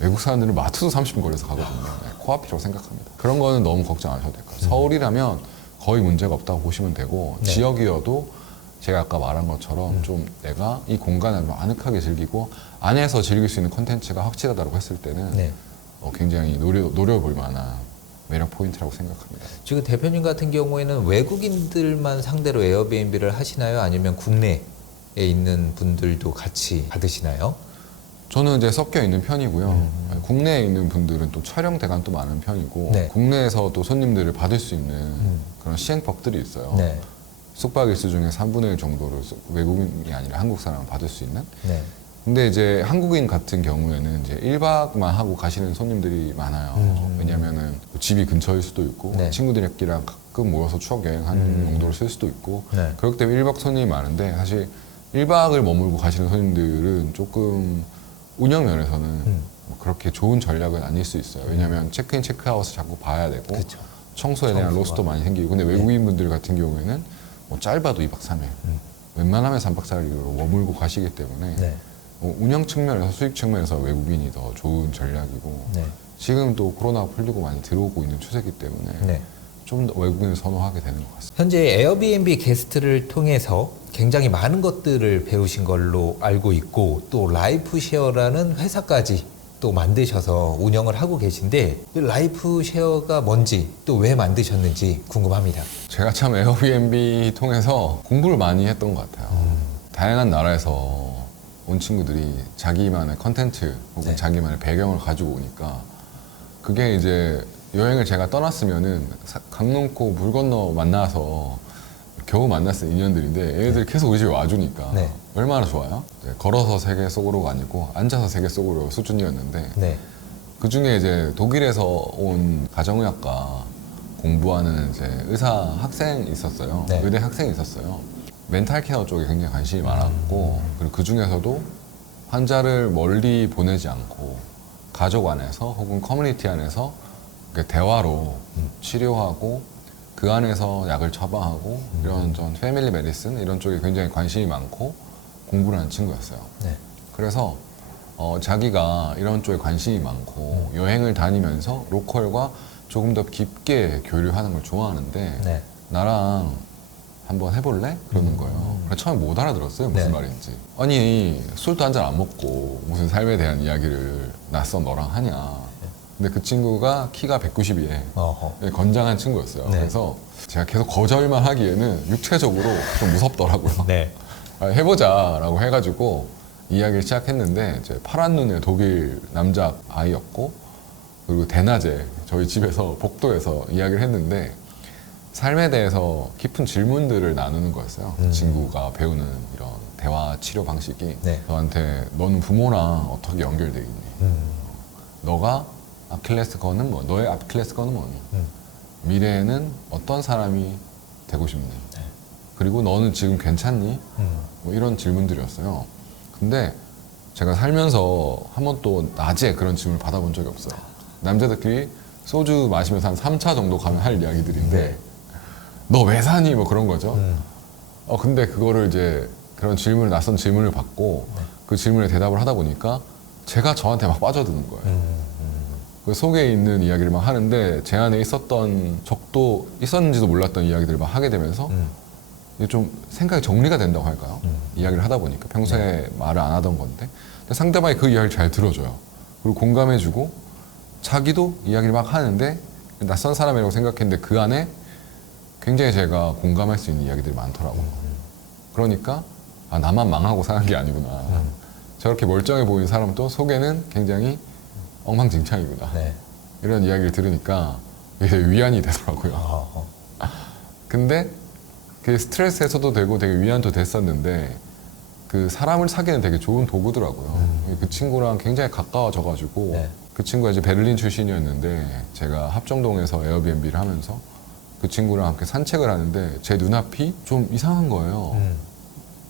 외국 사람들은 마트도 30분 걸려서 가거든요. 네, 코앞이라고 생각합니다. 그런 거는 너무 걱정 안 하셔도 될 것 같아요. 서울이라면 거의 문제가 없다고 보시면 되고 네. 지역이어도 제가 아까 말한 것처럼 좀 내가 이 공간을 아늑하게 즐기고 안에서 즐길 수 있는 콘텐츠가 확실하다고 했을 때는 네. 굉장히 노려볼 만한 매력 포인트라고 생각합니다. 지금 대표님 같은 경우에는 외국인들만 상대로 에어비앤비를 하시나요? 아니면 국내에 있는 분들도 같이 받으시나요? 저는 이제 섞여 있는 편이고요. 국내에 있는 분들은 또 촬영 대관도 많은 편이고 네. 국내에서 또 손님들을 받을 수 있는 그런 시행법들이 있어요. 네. 숙박 일수 중에 3분의 1 정도를 외국인이 아니라 한국 사람을 받을 수 있는. 네. 근데 이제 한국인 같은 경우에는 이제 1박만 하고 가시는 손님들이 많아요. 왜냐면은 집이 근처일 수도 있고 네. 친구들끼리랑 가끔 모여서 추억 여행하는 용도로 쓸 수도 있고 네. 그렇기 때문에 1박 손님이 많은데 사실 1박을 머물고 가시는 손님들은 조금 운영 면에서는 뭐 그렇게 좋은 전략은 아닐 수 있어요. 왜냐하면 체크인, 체크아웃을 자꾸 봐야 되고 그쵸. 청소에 대한 청소가. 로스도 많이 생기고 근데 외국인 분들 같은 경우에는 뭐 짧아도 2박 3일 웬만하면 3박 4일로 머물고 가시기 때문에 네. 운영 측면에서 수익 측면에서 외국인이 더 좋은 전략이고 네. 지금 또 코로나 풀리고 많이 들어오고 있는 추세이기 때문에 네. 좀 더 외국인을 선호하게 되는 것 같습니다. 현재 에어비앤비 게스트를 통해서 굉장히 많은 것들을 배우신 걸로 알고 있고 또 라이프쉐어라는 회사까지 또 만드셔서 운영을 하고 계신데 그 라이프쉐어가 뭔지 또 왜 만드셨는지 궁금합니다. 제가 참 에어비앤비 통해서 공부를 많이 했던 것 같아요. 다양한 나라에서 온 친구들이 자기만의 컨텐츠 혹은 네. 자기만의 배경을 가지고 오니까 그게 이제 여행을 제가 떠났으면은 강 넘고 물 건너 만나서 겨우 만났을 인연들인데 얘네들이 계속 우리 집에 와주니까 네. 얼마나 좋아요? 네, 걸어서 세계 속으로가 아니고 앉아서 세계 속으로 수준이었는데 네. 그 중에 이제 독일에서 온 가정의학과 공부하는 이제 의사 학생이 있었어요. 네. 의대 학생이 있었어요. 멘탈 케어 쪽에 굉장히 관심이 많았고 그리고 그 중에서도 환자를 멀리 보내지 않고 가족 안에서 혹은 커뮤니티 안에서 이렇게 대화로 치료하고 그 안에서 약을 처방하고 이런 전 패밀리 메디슨 이런 쪽에 굉장히 관심이 많고 공부를 하는 친구였어요. 네. 그래서 자기가 이런 쪽에 관심이 많고 여행을 다니면서 로컬과 조금 더 깊게 교류하는 걸 좋아하는데 네. 나랑 한번 해볼래? 그러는 거예요. 그래서 처음에 못 알아들었어요. 무슨 네. 말인지. 아니 술도 한 잔 안 먹고 무슨 삶에 대한 이야기를 낯선 너랑 하냐. 근데 그 친구가 키가 190이에 어허. 건장한 친구였어요. 네. 그래서 제가 계속 거절만 하기에는 육체적으로 좀 무섭더라고요. 네. 해보자라고 해가지고 이야기를 시작했는데 이제 파란 눈의 독일 남자 아이였고 그리고 대낮에 저희 집에서 복도에서 이야기를 했는데 삶에 대해서 깊은 질문들을 나누는 거였어요. 그 친구가 배우는 이런 대화 치료 방식이 네. 저한테 너는 부모랑 어떻게 연결돼 있니? 너가 아킬레스건은 뭐? 너의 아킬레스건은 뭐니? 미래에는 어떤 사람이 되고 싶니? 그리고 너는 지금 괜찮니? 뭐 이런 질문들이었어요. 근데 제가 살면서 한 번도 낮에 그런 질문을 받아본 적이 없어요. 남자들끼리 소주 마시면서 한 3차 정도 가면 할 이야기들인데 네. 너 왜 사니? 뭐 그런 거죠. 근데 그거를 이제 그런 질문을 낯선 질문을 받고 그 질문에 대답을 하다 보니까 제가 저한테 막 빠져드는 거예요. 그 속에 있는 이야기를 막 하는데 제 안에 있었던 적도 있었는지도 몰랐던 이야기들을 막 하게 되면서 이게 좀 생각이 정리가 된다고 할까요? 이야기를 하다 보니까 평소에 말을 안 하던 건데 근데 상대방이 그 이야기를 잘 들어줘요. 그리고 공감해주고 자기도 이야기를 막 하는데 낯선 사람이라고 생각했는데 그 안에 굉장히 제가 공감할 수 있는 이야기들이 많더라고요. 그러니까 아, 나만 망하고 사는 게 아니구나. 저렇게 멀쩡해 보이는 사람도 속에는 굉장히 엉망진창이구나. 네. 이런 이야기를 들으니까 이게 위안이 되더라고요. 어허. 근데 그게 스트레스 해소도 되고 되게 위안도 됐었는데 그 사람을 사귀는 되게 좋은 도구더라고요. 그 친구랑 굉장히 가까워져가지고 네. 그 친구가 이제 베를린 출신이었는데 제가 합정동에서 에어비앤비를 하면서 그 친구랑 함께 산책을 하는데 제 눈앞이 좀 이상한 거예요.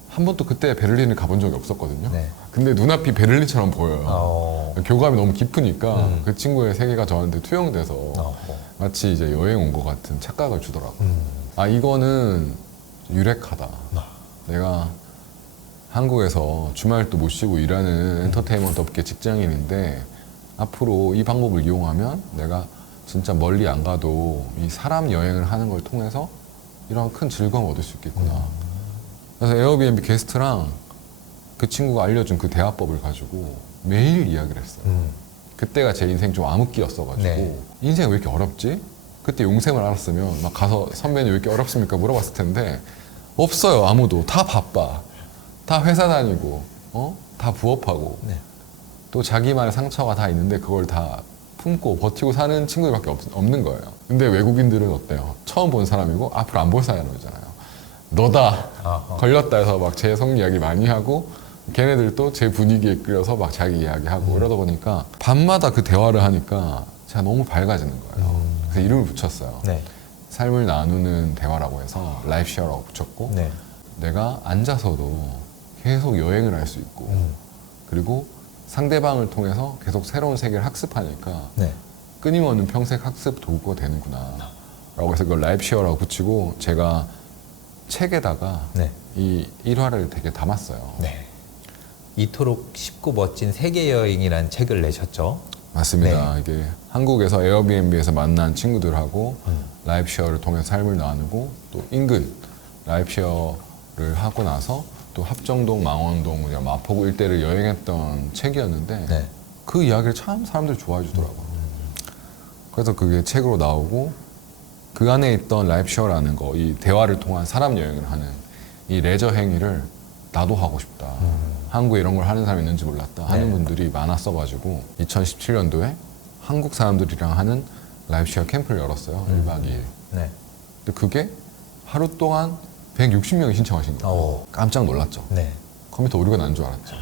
한 번도 그때 베를린을 가본 적이 없었거든요. 네. 근데 눈앞이 베를린처럼 보여요. 교감이 너무 깊으니까 그 친구의 세계가 저한테 투영돼서 어허. 마치 이제 여행 온 것 같은 착각을 주더라고요. 아 이거는 유력하다. 내가 한국에서 주말도 못 쉬고 일하는 엔터테인먼트 업계 직장인인데 앞으로 이 방법을 이용하면 내가 진짜 멀리 안 가도 이 사람 여행을 하는 걸 통해서 이런 큰 즐거움을 얻을 수 있겠구나. 그래서 에어비앤비 게스트랑 그 친구가 알려준 그 대화법을 가지고 매일 이야기를 했어요. 그때가 제 인생 좀 암흑기였어가지고 네. 인생 왜 이렇게 어렵지? 그때 용샘을 알았으면 막 가서 선배님 왜 이렇게 어렵습니까 물어봤을 텐데 없어요. 아무도. 다 바빠. 다 회사 다니고 다 부업하고 네. 또 자기만의 상처가 다 있는데 그걸 다 품고 버티고 사는 친구들밖에 없는 거예요. 근데 외국인들은 어때요? 처음 본 사람이고 앞으로 안 볼 사람이잖아요. 너다 걸렸다 해서 막 제 속 이야기 많이 하고 걔네들도 제 분위기에 끌려서 막 자기 이야기하고 이러다 보니까 밤마다 그 대화를 하니까 제가 너무 밝아지는 거예요. 그래서 이름을 붙였어요. 네. 삶을 나누는 대화라고 해서 라이프 쉐어라고 붙였고 네. 내가 앉아서도 계속 여행을 할 수 있고 그리고 상대방을 통해서 계속 새로운 세계를 학습하니까 네. 끊임없는 평생 학습 도구가 되는구나 라고 해서 그걸 라이프 쉐어라고 붙이고 제가 책에다가 네. 이 일화를 되게 담았어요. 네. 이토록 쉽고 멋진 세계 여행이라는 책을 내셨죠. 맞습니다. 이게 한국에서 에어비앤비에서 만난 친구들하고 라이프 쉐어를 통해서 삶을 나누고 또 인근 라이프 쉐어를 하고 나서 또 합정동, 망원동, 마포구 일대를 여행했던 책이었는데 네. 그 이야기를 참 사람들이 좋아해 주더라고요. 그래서 그게 책으로 나오고 그 안에 있던 라이프 쉐어라는 거, 이 대화를 통한 사람 여행을 하는 이 레저 행위를 나도 하고 싶다. 한국에 이런 걸 하는 사람이 있는지 몰랐다 하는 네. 분들이 많았어가지고 2017년도에 한국 사람들이랑 하는 라이프 쉐어 캠프를 열었어요. 1박 2일. 네. 근데 그게 하루 동안 160명이 신청하신 거예요. 오. 깜짝 놀랐죠. 네. 컴퓨터 오류가 난 줄 알았죠.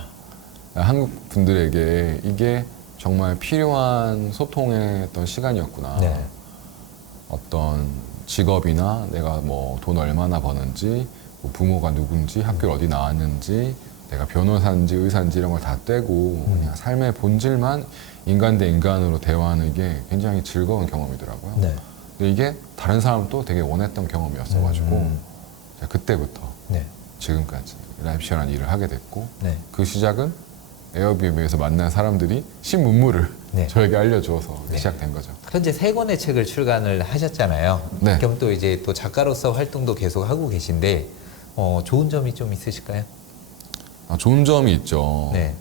한국 분들에게 이게 정말 필요한 소통의 어떤 시간이었구나. 네. 어떤 직업이나 내가 뭐 돈 얼마나 버는지, 뭐 부모가 누군지, 학교를 어디 나왔는지, 내가 변호사인지 의사인지 이런 걸 다 떼고 그냥 삶의 본질만 인간 대 인간으로 대화하는 게 굉장히 즐거운 경험이더라고요. 네. 근데 이게 다른 사람도 되게 원했던 경험이었어가지고 제가 그때부터 네. 지금까지 라이프 쉐어라는 일을 하게 됐고 네. 그 시작은 에어비앤비에서 만난 사람들이 신문물을 네. 저에게 알려주어서 네. 시작된 거죠. 현재 3권의 책을 출간을 하셨잖아요. 네. 그럼 또 이제 또 작가로서 활동도 계속 하고 계신데 좋은 점이 좀 있으실까요? 좋은 점이 있죠. 네.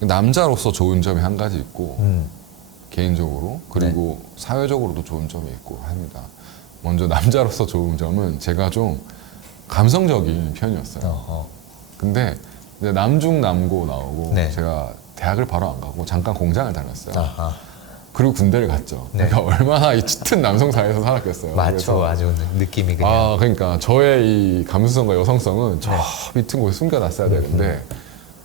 남자로서 좋은 점이 한 가지 있고 개인적으로 그리고 네. 사회적으로도 좋은 점이 있고 합니다. 먼저 남자로서 좋은 점은 제가 좀 감성적인 편이었어요. 어허. 근데 이제 남중남고 나오고 네. 제가 대학을 바로 안 가고 잠깐 공장을 다녔어요. 아하. 그리고 군대를 갔죠. 네. 그러니까 얼마나 이 짙은 남성 사회에서 살았겠어요. 맞죠. 그래서 아주 느낌이 그냥. 그러니까 저의 이 감수성과 여성성은 저 밑은 곳에 숨겨놨어야 되는데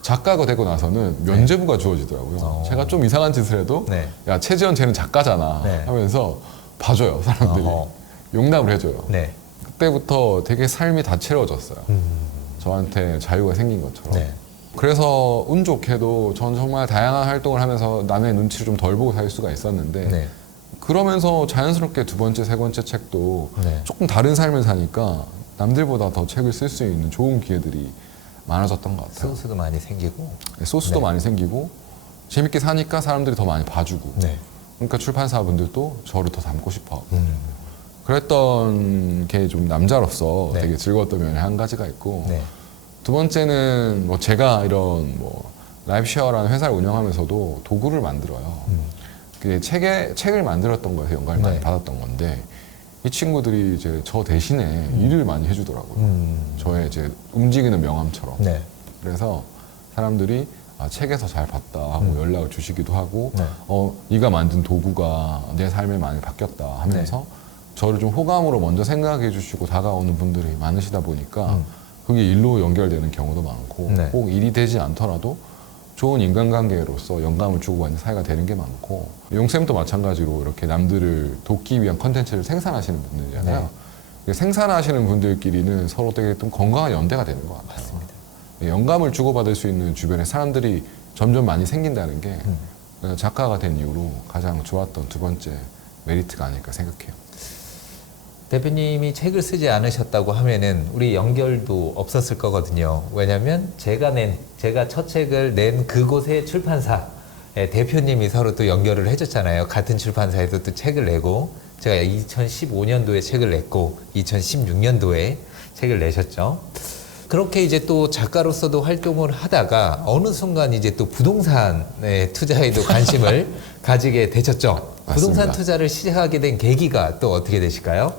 작가가 되고 나서는 면죄부가 주어지더라고요. 제가 좀 이상한 짓을 해도 네. 야 최지원 쟤는 작가잖아 네. 하면서 봐줘요 사람들이. 어허. 용납을 해줘요. 네. 그때부터 되게 삶이 다채로워졌어요. 저한테 자유가 생긴 것처럼. 네. 그래서 운 좋게도 전 정말 다양한 활동을 하면서 남의 눈치를 좀 덜 보고 살 수가 있었는데 네. 그러면서 자연스럽게 두 번째, 세 번째 책도 네. 조금 다른 삶을 사니까 남들보다 더 책을 쓸 수 있는 좋은 기회들이 많아졌던 것 같아요. 소스도 많이 생기고. 소스도 네. 많이 생기고 재밌게 사니까 사람들이 더 많이 봐주고 네. 그러니까 출판사분들도 저를 더 담고 싶어하고 그랬던 게 좀 남자로서 네. 되게 즐거웠던 면이 한 가지가 있고 네. 두 번째는 뭐 제가 이런 뭐 라이프 쉐어라는 회사를 운영하면서도 도구를 만들어요. 그게 책을 만들었던 거에서 영감을 네. 많이 받았던 건데 이 친구들이 이제 저 대신에 일을 많이 해주더라고요. 저의 이제 움직이는 명함처럼. 네. 그래서 사람들이 책에서 잘 봤다 하고 연락을 주시기도 하고 네. 네가 만든 도구가 내 삶에 많이 바뀌었다 하면서 저를 좀 호감으로 먼저 생각해 주시고 다가오는 분들이 많으시다 보니까 그게 일로 연결되는 경우도 많고 네. 꼭 일이 되지 않더라도 좋은 인간관계로서 영감을 주고받는 사이가 되는 게 많고 용쌤도 마찬가지로 이렇게 남들을 돕기 위한 컨텐츠를 생산하시는 분들이잖아요. 생산하시는 분들끼리는 서로 되게 좀 건강한 연대가 되는 것 같아요. 맞습니다. 영감을 주고받을 수 있는 주변에 사람들이 점점 많이 생긴다는 게 작가가 된 이후로 가장 좋았던 두 번째 메리트가 아닐까 생각해요. 대표님이 책을 쓰지 않으셨다고 하면은 우리 연결도 없었을 거거든요. 왜냐하면 제가 첫 책을 낸 그곳의 출판사 대표님이 서로 또 연결을 해줬잖아요. 같은 출판사에서 또 책을 내고 제가 2015년도에 책을 냈고 2016년도에 책을 내셨죠. 그렇게 이제 또 작가로서도 활동을 하다가 어느 순간 이제 또 부동산의 투자에도 관심을 가지게 되셨죠. 부동산 맞습니다. 투자를 시작하게 된 계기가 또 어떻게 되실까요?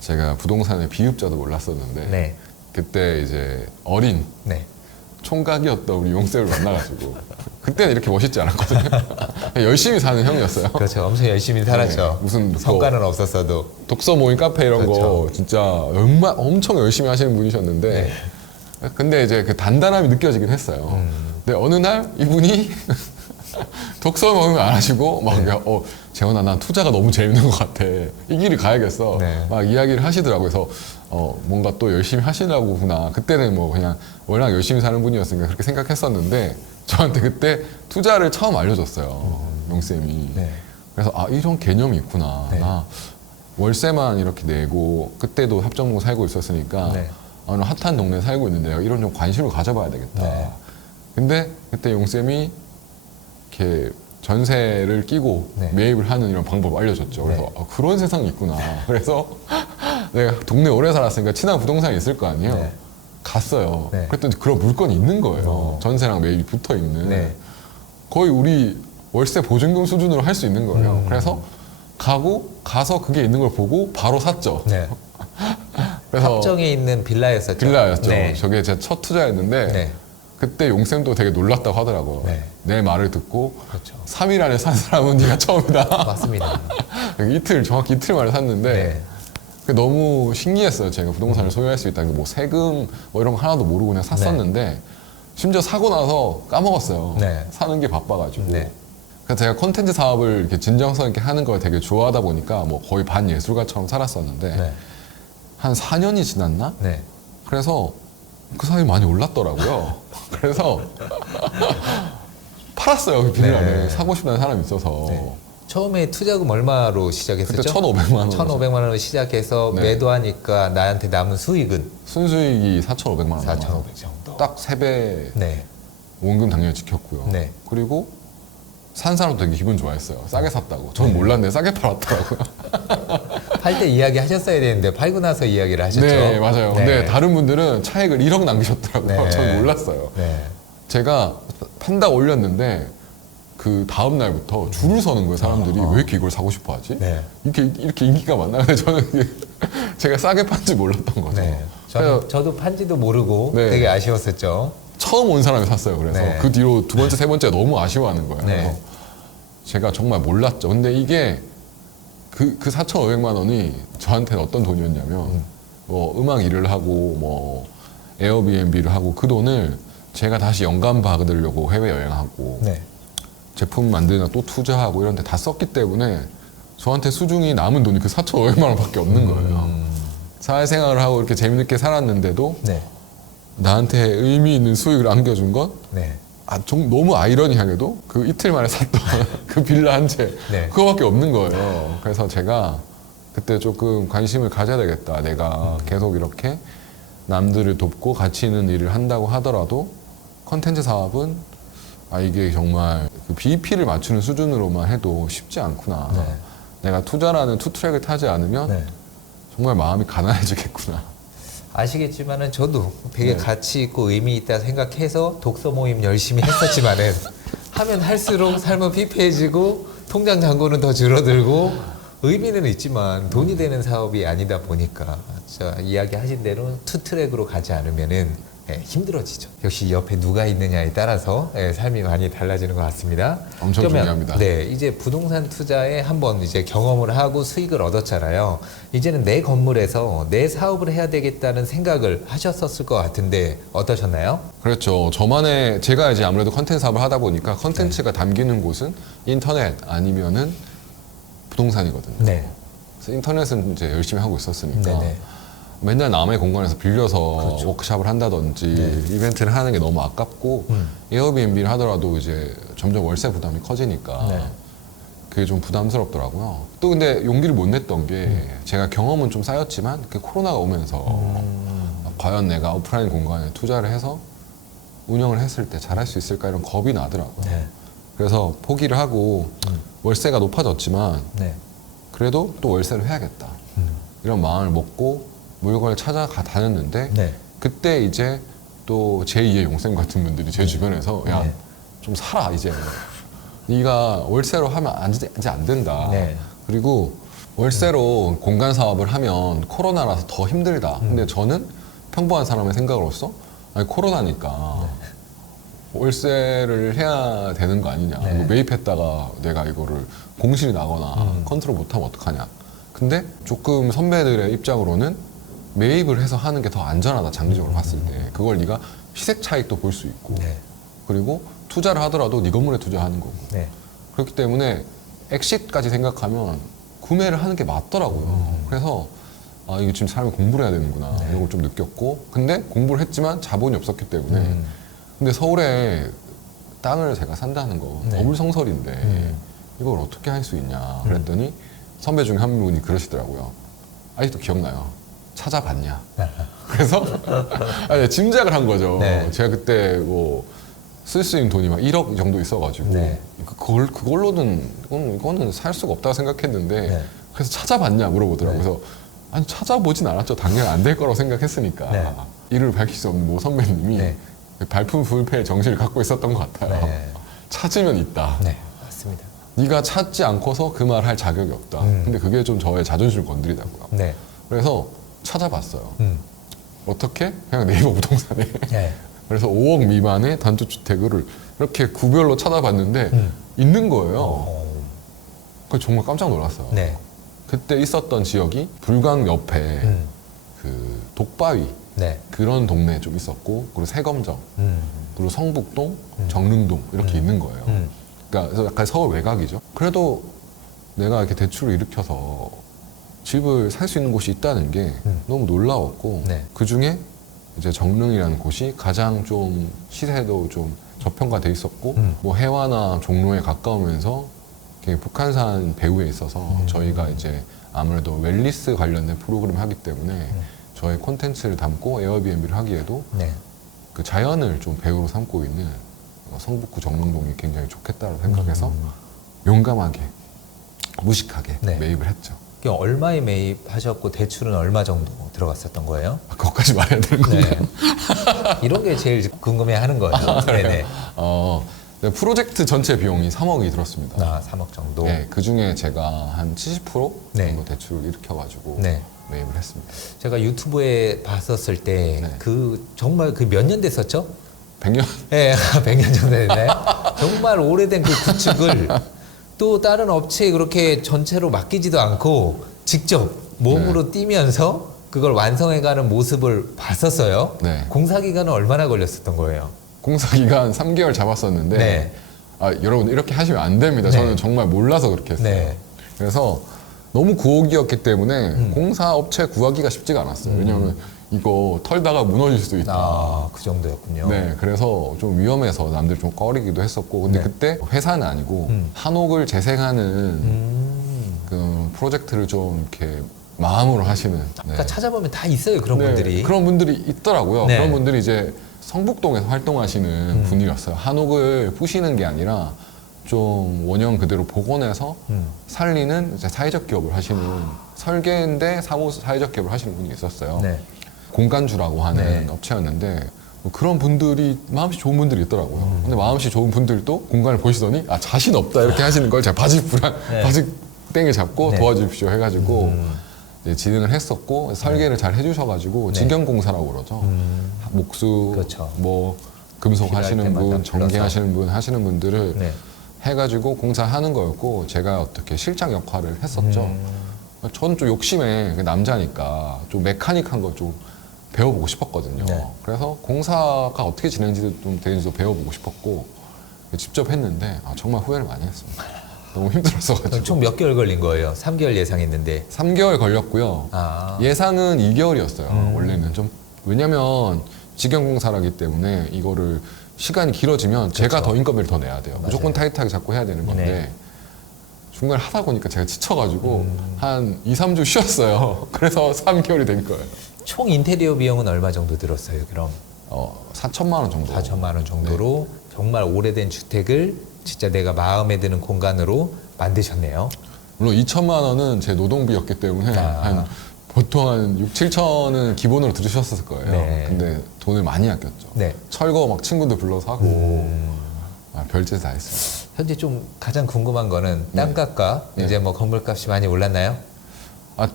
제가 부동산의 비읍자도 몰랐었는데 네. 그때 이제 어린 네. 총각이었던 우리 용쌤을 만나가지고 그때는 이렇게 멋있지 않았거든요. 열심히 사는 형이었어요. 그렇죠. 엄청 열심히 살았죠. 네, 무슨 뭐 성과는 없었어도. 독서 모임 카페 이런 거 그렇죠. 진짜 엄청 열심히 하시는 분이셨는데 네. 근데 이제 그 단단함이 느껴지긴 했어요. 근데 어느 날 이분이 독서 모임을 안 하시고 막 재원아 난 투자가 너무 재밌는 것 같아. 이 길을 가야겠어. 네. 막 이야기를 하시더라고요. 그래서 뭔가 또 열심히 하시나보구나. 그때는 뭐 그냥 워낙 열심히 사는 분이었으니까 그렇게 생각했었는데 저한테 그때 투자를 처음 알려줬어요. 용쌤이. 네. 그래서 이런 개념이 있구나. 네. 나 월세만 이렇게 내고 그때도 합정동 살고 있었으니까 네. 어느 핫한 동네에 살고 있는데 내가 이런 좀 관심을 가져봐야 되겠다. 네. 근데 그때 용쌤이 이렇게 전세를 끼고 네. 매입을 하는 이런 방법을 알려줬죠. 그래서 네. 그런 세상이 있구나. 그래서 내가 동네 오래 살았으니까 친한 부동산이 있을 거 아니에요. 네. 갔어요. 네. 그랬더니 그런 물건이 있는 거예요. 전세랑 매입이 붙어 있는. 네. 거의 우리 월세 보증금 수준으로 할 수 있는 거예요. 그래서 가서 그게 있는 걸 보고 바로 샀죠. 네. 그래서 합정에 있는 빌라였었죠. 빌라였죠. 네. 저게 제 첫 투자였는데 네. 그때 용쌤도 되게 놀랐다고 하더라고요. 네. 내 말을 듣고 그렇죠. 3일 안에 산 사람은 네가 처음이다. 맞습니다. 정확히 이틀 만에 샀는데 네. 그게 너무 신기했어요. 제가 부동산을 소유할 수 있다는 게 뭐 세금 뭐 이런 거 하나도 모르고 그냥 샀었는데 심지어 사고 나서 까먹었어요. 네. 사는 게 바빠가지고. 네. 그래서 제가 콘텐츠 사업을 이렇게 진정성 있게 하는 걸 되게 좋아하다 보니까 뭐 거의 반예술가처럼 살았었는데 네. 한 4년이 지났나? 네. 그래서 그 사람이 많이 올랐더라고요. 그래서 팔았어요. 그 빌라를. 네. 사고 싶다는 사람이 있어서. 네. 처음에 투자금 얼마로 시작했었죠? 그때 1,500만 원. 1,500만 원으로 시작해서 네. 매도하니까 나한테 남은 수익은 순수익이 4,500만 원. 4,500 정도. 딱 3배 네. 원금 당연히 지켰고요. 네. 그리고 산 사람도 되게 기분 좋아했어요. 싸게 샀다고. 저는 네. 몰랐는데 싸게 팔았더라고요. 팔 때 이야기 하셨어야 되는데 팔고 나서 이야기를 하셨죠. 네, 맞아요. 네. 근데 다른 분들은 차익을 1억 남기셨더라고요. 네. 저는 몰랐어요. 네. 제가 판다고 올렸는데 그 다음 날부터 줄을 서는 거예요. 사람들이 왜 이렇게 이걸 사고 싶어 하지? 네. 이렇게 인기가 많나? 근데 저는 이게 제가 싸게 판지 몰랐던 거죠. 네. 그래서 저도 판지도 모르고 네. 되게 아쉬웠었죠. 처음 온 사람이 샀어요. 그래서 네. 그 뒤로 두 번째, 세 번째 너무 아쉬워하는 거예요. 네. 그래서 제가 정말 몰랐죠. 근데 이게 그 4,500만 원이 저한테는 어떤 돈이었냐면 뭐 음악 일을 하고 뭐 에어비앤비를 하고 그 돈을 제가 다시 영감 받으려고 해외 여행하고 네. 제품 만드는 또 투자하고 이런 데 다 썼기 때문에 저한테 수중이 남은 돈이 그 4,500만 원밖에 없는 거예요. 사회생활을 하고 이렇게 재미있게 살았는데도 네. 나한테 의미 있는 수익을 안겨준 건 네. 너무 아이러니하게도 그 이틀 만에 샀던 그 빌라 한 채 네. 그거밖에 없는 거예요. 그래서 제가 그때 조금 관심을 가져야 되겠다. 내가 계속 이렇게 남들을 돕고 가치 있는 일을 한다고 하더라도 컨텐츠 사업은 이게 정말 그 BEP를 맞추는 수준으로만 해도 쉽지 않구나. 네. 내가 투자라는 투트랙을 타지 않으면 네. 정말 마음이 가난해지겠구나. 아시겠지만은 저도 되게 네. 가치 있고 의미 있다 생각해서 독서 모임 열심히 했었지만은 하면 할수록 삶은 피폐해지고 통장 잔고는 더 줄어들고 의미는 있지만 돈이 되는 사업이 아니다 보니까 이야기하신 대로 투트랙으로 가지 않으면은 힘들어지죠. 역시 옆에 누가 있느냐에 따라서 삶이 많이 달라지는 것 같습니다. 엄청 그러면, 중요합니다. 네, 이제 부동산 투자에 한번 이제 경험을 하고 수익을 얻었잖아요. 이제는 내 건물에서 내 사업을 해야 되겠다는 생각을 하셨었을 것 같은데 어떠셨나요? 그렇죠. 제가 이제 아무래도 컨텐츠 사업을 하다 보니까 컨텐츠가 담기는 곳은 인터넷 아니면은 부동산이거든요. 네. 그래서 인터넷은 이제 열심히 하고 있었으니까 네네. 맨날 남의 공간에서 빌려서 그렇죠. 워크샵을 한다든지 이벤트를 하는 게 너무 아깝고 에어비앤비를 하더라도 이제 점점 월세 부담이 커지니까 네. 그게 좀 부담스럽더라고요. 또 근데 용기를 못 냈던 게 제가 경험은 좀 쌓였지만 그 코로나가 오면서 과연 내가 오프라인 공간에 투자를 해서 운영을 했을 때 잘할 수 있을까 이런 겁이 나더라고요. 네. 그래서 포기를 하고 월세가 높아졌지만 네. 그래도 또 월세를 해야겠다. 이런 마음을 먹고 물건을 찾아가 다녔는데 네. 그때 이제 또 제2의 용쌤 같은 분들이 제 주변에서 야, 네. 좀 살아 이제. 네가 월세로 하면 이제 안 된다. 네. 그리고 월세로 공간 사업을 하면 코로나라서 더 힘들다. 근데 저는 평범한 사람의 생각으로서 아니 코로나니까 월세를 해야 되는 거 아니냐. 네. 이거 매입했다가 내가 이거를 공실이 나거나 컨트롤 못하면 어떡하냐. 근데 조금 선배들의 입장으로는 매입을 해서 하는 게 더 안전하다. 장기적으로 봤을 때. 그걸 네가 시세 차익도 볼 수 있고 네. 그리고 투자를 하더라도 네 건물에 투자하는 거고 네. 그렇기 때문에 엑싯까지 생각하면 구매를 하는 게 맞더라고요. 그래서 아 이거 지금 사람이 공부를 해야 되는구나 이런 걸 좀 느꼈고 근데 공부를 했지만 자본이 없었기 때문에 근데 서울에 땅을 제가 산다는 거 네. 어불성설인데 이걸 어떻게 할 수 있냐 그랬더니 선배 중에 한 분이 그러시더라고요. 아직도 기억나요. 찾아봤냐. 그래서 아니, 짐작을 한 거죠. 네. 제가 그때 뭐 쓸 수 있는 돈이 막 1억 정도 있어가지고 네. 그걸로는 이거는 살 수가 없다고 생각했는데 네. 그래서 찾아봤냐 물어보더라고요. 네. 그래서 아니 찾아보진 않았죠. 당연히 안 될 거라고 생각했으니까 네. 이를 밝힐 수 없는 모 선배님이 네. 발품 불패의 정신을 갖고 있었던 것 같아요. 네. 찾으면 있다. 네. 맞습니다. 네가 찾지 않고서 그 말 할 자격이 없다. 근데 그게 좀 저의 자존심을 건드리더라고요. 네. 그래서 찾아봤어요. 어떻게? 그냥 네이버 부동산에. 네. 그래서 5억 미만의 단독주택을 이렇게 구별로 찾아봤는데 있는 거예요. 그 정말 깜짝 놀랐어요. 네. 그때 있었던 지역이 불광 옆에 그 독바위 네. 그런 동네에 좀 있었고 그리고 세검정 그리고 성북동, 정릉동 이렇게 있는 거예요. 그러니까 그래서 약간 서울 외곽이죠. 그래도 내가 이렇게 대출을 일으켜서 집을 살 수 있는 곳이 있다는 게 너무 놀라웠고 네. 그 중에 이제 정릉이라는 곳이 가장 좀 시세도 좀 저평가돼 있었고 뭐 해화나 종로에 가까우면서 이렇게 북한산 배후에 있어서 저희가 이제 아무래도 웰니스 관련된 프로그램을 하기 때문에 저의 콘텐츠를 담고 에어비앤비를 하기에도 네. 그 자연을 좀 배우로 삼고 있는 성북구 정릉동이 굉장히 좋겠다고 생각해서 용감하게 무식하게 네. 매입을 했죠. 그게 얼마에 매입하셨고 대출은 얼마 정도 들어갔었던 거예요? 그것까지 말해야 되는 건가요? 네. 이런 게 제일 궁금해하는 거죠. 네네. 네, 프로젝트 전체 비용이 3억이 들었습니다. 나 3억 정도. 네, 그 중에 제가 한 70% 네. 정도 대출을 일으켜가지고 네. 매입을 했습니다. 제가 유튜브에 봤었을 때 네. 그 정말 그 몇 년 됐었죠? 100년? 네, 100년 정도 됐나요? 정말 오래된 그 구축을 또 다른 업체에 그렇게 전체로 맡기지도 않고 직접 몸으로 뛰면서 그걸 완성해가는 모습을 봤었어요. 네. 공사 기간은 얼마나 걸렸었던 거예요? 공사 기간 3개월 잡았었는데 네. 아, 여러분 이렇게 하시면 안 됩니다. 네. 저는 정말 몰라서 그렇게 했어요. 네. 그래서 너무 구혹이었기 때문에 공사업체 구하기가 쉽지가 않았어요. 왜냐하면 이거 털다가 무너질 수도 있다. 아, 그 정도였군요. 네, 그래서 좀 위험해서 남들 좀 꺼리기도 했었고, 근데 네. 그때 회사는 아니고 한옥을 재생하는 그 프로젝트를 좀 이렇게 마음으로 하시는. 그러니까 찾아보면 다 있어요, 그런 네, 분들이. 그런 분들이 있더라고요. 네. 그런 분들이 이제 성북동에서 활동하시는 분이었어요. 한옥을 부시는 게 아니라 좀 원형 그대로 복원해서 살리는 이제 사회적 기업을 하시는 설계인데 사회적 기업을 하시는 분이 있었어요. 네. 공간주라고 하는 네. 업체였는데 뭐 그런 분들이 마음씨 좋은 분들이 있더라고요. 근데 마음씨 좋은 분들도 공간을 보시더니 아 자신 없다 이렇게 하시는 걸 제가 네. 바지땡을 잡고 네. 도와주십시오 해가지고 이제 진행을 했었고 설계를 잘 해주셔가지고 네. 직영공사라고 그러죠. 목수, 그렇죠. 뭐 금속 필요할 하시는 때마다 분, 전기하시는 분 하시는 분들을 네. 해가지고 공사하는 거였고 제가 어떻게 실장 역할을 했었죠. 저는 좀 욕심에 남자니까 좀 메카닉한 거 좀 배워보고 싶었거든요. 네. 그래서 공사가 어떻게 진행되는지도 좀 되는지도 배워보고 싶었고 직접 했는데 아, 정말 후회를 많이 했습니다. 너무 힘들었어가지고. 총 몇 개월 걸린 거예요? 3개월 예상했는데. 3개월 걸렸고요. 아. 예상은 2개월이었어요. 원래는 좀 왜냐면 직영공사라기 때문에 이거를 시간이 길어지면 제가 더 인건비를 더 내야 돼요. 맞아요. 무조건 타이트하게 잡고 해야 되는 건데 네. 중간에 하다 보니까 제가 지쳐가지고 한 2, 3주 쉬었어요. 그래서 3개월이 된 거예요. 총 인테리어 비용은 얼마 정도 들었어요, 그럼? 4천만 원 정도. 4천만 원 정도로 정말 오래된 주택을 진짜 내가 마음에 드는 공간으로 만드셨네요. 물론 2천만 원은 제 노동비였기 때문에 아. 한 보통 한 6, 7천은 기본으로 들으셨을 거예요. 네. 근데 돈을 많이 아꼈죠. 네. 철거 막 친구들 불러서 하고 별짓 다 했어요. 현재 좀 가장 궁금한 거는 땅값과 네. 이제 뭐 건물값이 많이 올랐나요?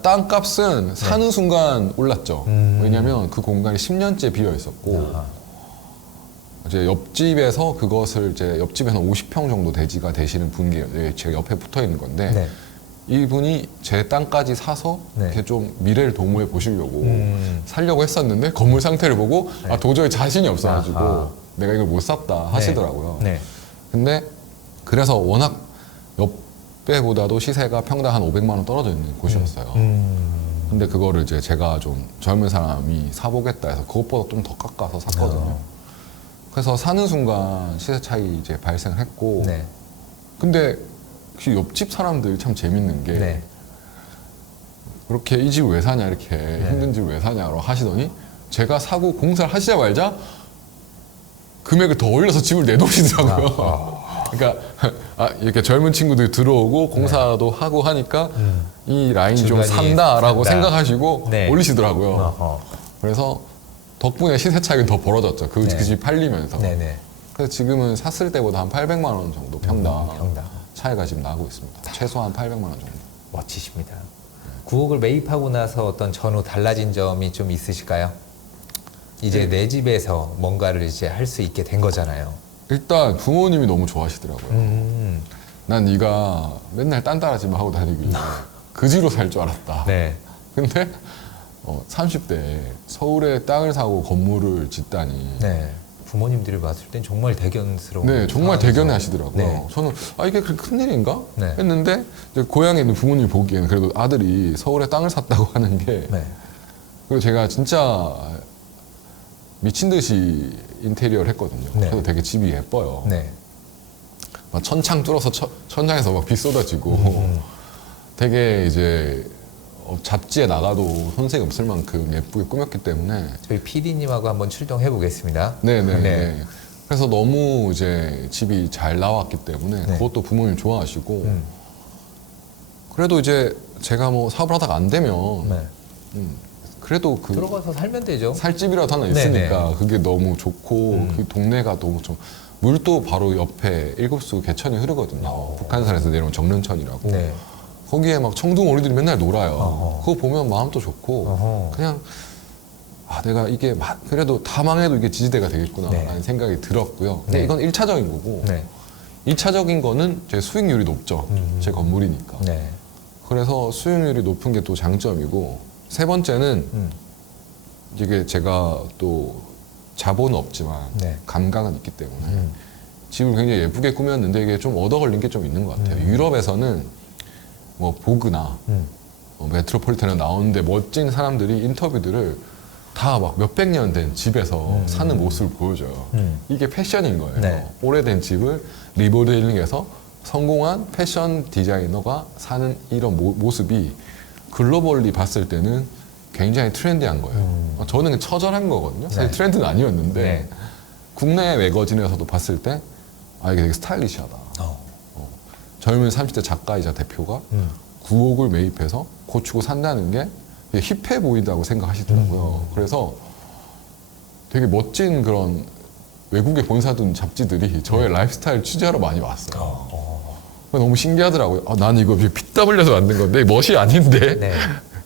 땅값은 사는 순간 올랐죠. 왜냐면 그 공간이 10년째 비어 있었고 아하. 이제 옆집에서 그것을 이제 옆집에 한 50평 정도 대지가 되시는 분이 제 옆에 붙어 있는 건데 네. 이분이 제 땅까지 사서 네. 이렇게 좀 미래를 도모해 보시려고 살려고 했었는데 건물 상태를 보고 네. 도저히 자신이 없어가지고 아하. 내가 이걸 못 샀다 하시더라고요. 네. 근데 그래서 워낙 옆배보다도 시세가 평당 한 500만 원 떨어져 있는 곳이었어요. 근데 그거를 이제 제가 좀 젊은 사람이 사보겠다 해서 그것보다 좀 더 깎아서 샀거든요. 그래서 사는 순간 시세 차이 이제 발생을 했고 네. 근데 그 옆집 사람들이 참 재밌는 게 네. 그렇게 이 집 왜 사냐 이렇게 힘든 집 왜 사냐고 하시더니 제가 사고 공사를 하시자마자 금액을 더 올려서 집을 내놓으시더라고요. 그러니까 이렇게 젊은 친구들이 들어오고 공사도 하고 하니까 이 라인 좀 주변이 산다라고 산다. 생각하시고 네. 올리시더라고요. 어허. 그래서 덕분에 시세 차익은 더 벌어졌죠. 그 네. 집 팔리면서. 네네. 그래서 지금은 샀을 때보다 한 800만 원 정도 평당 평당. 차이가 지금 나고 있습니다. 최소한 800만 원 정도. 멋지십니다. 9억을 매입하고 나서 어떤 전후 달라진 점이 좀 있으실까요? 이제 내 집에서 뭔가를 이제 할 수 있게 된 거잖아요. 일단 부모님이 너무 좋아하시더라고요. 난 네가 맨날 딴따라지만 하고 다니길래 그지로 살 줄 알았다. 네. 근데 30대에 서울에 땅을 사고 건물을 짓다니 네. 부모님들이 봤을 땐 정말 대견스러운. 네, 정말 상황이죠. 대견해 하시더라고요. 네. 저는 이게 그렇게 큰일인가? 네. 했는데 이제 고향에 있는 부모님이 보기에는 그래도 아들이 서울에 땅을 샀다고 하는 게 네. 그리고 제가 진짜 미친 듯이 인테리어를 했거든요. 네. 그래서 되게 집이 예뻐요. 네. 막 천창 뚫어서 천장에서 막 비 쏟아지고 되게 이제 잡지에 나가도 손색 없을 만큼 예쁘게 꾸몄기 때문에 저희 PD님하고 한번 출동해 보겠습니다. 네네. 네. 그래서 너무 이제 집이 잘 나왔기 때문에 네. 그것도 부모님 좋아하시고 그래도 이제 제가 뭐 사업을 하다가 안 되면 네. 그래도 그 들어가서 살면 되죠. 살 집이라도 하나 네네. 있으니까 그게 너무 좋고 그 동네가 너무 좀 물도 바로 옆에 일급수 개천이 흐르거든요. 북한산에서 내려온 정릉천이라고. 네. 거기에 막 청둥 어린이들이 맨날 놀아요. 어허. 그거 보면 마음도 좋고 어허. 그냥 내가 이게 그래도 다 망해도 이게 지지대가 되겠구나라는 네. 생각이 들었고요. 근데 네. 이건 1차적인 거고 네. 2차적인 거는 제 수익률이 높죠. 제 건물이니까. 네. 그래서 수익률이 높은 게 또 장점이고 세 번째는 이게 제가 또 자본은 없지만 네. 감각은 있기 때문에 집을 굉장히 예쁘게 꾸몄는데 이게 좀 얻어 걸린 게 좀 있는 것 같아요. 유럽에서는 뭐 보그나 메트로폴리탄에 나오는데 멋진 사람들이 인터뷰들을 다 막 몇백 년 된 집에서 사는 모습을 보여줘요. 이게 패션인 거예요. 네. 오래된 집을 리모델링해서 성공한 패션 디자이너가 사는 이런 모습이 글로벌리 봤을 때는 굉장히 트렌디한 거예요. 저는 처절한 거거든요. 사실 네. 트렌드는 아니었는데 네. 국내 매거진에서도 봤을 때 이게 되게 스타일리시하다. 젊은 30대 작가이자 대표가 9억을 매입해서 고치고 산다는 게 힙해 보인다고 생각하시더라고요. 그래서 되게 멋진 그런 외국에 본사둔 잡지들이 저의 라이프스타일 취재하러 많이 왔어요. 너무 신기하더라고요. 난 이거 피 땀 흘려서 만든 건데 멋이 아닌데. 네.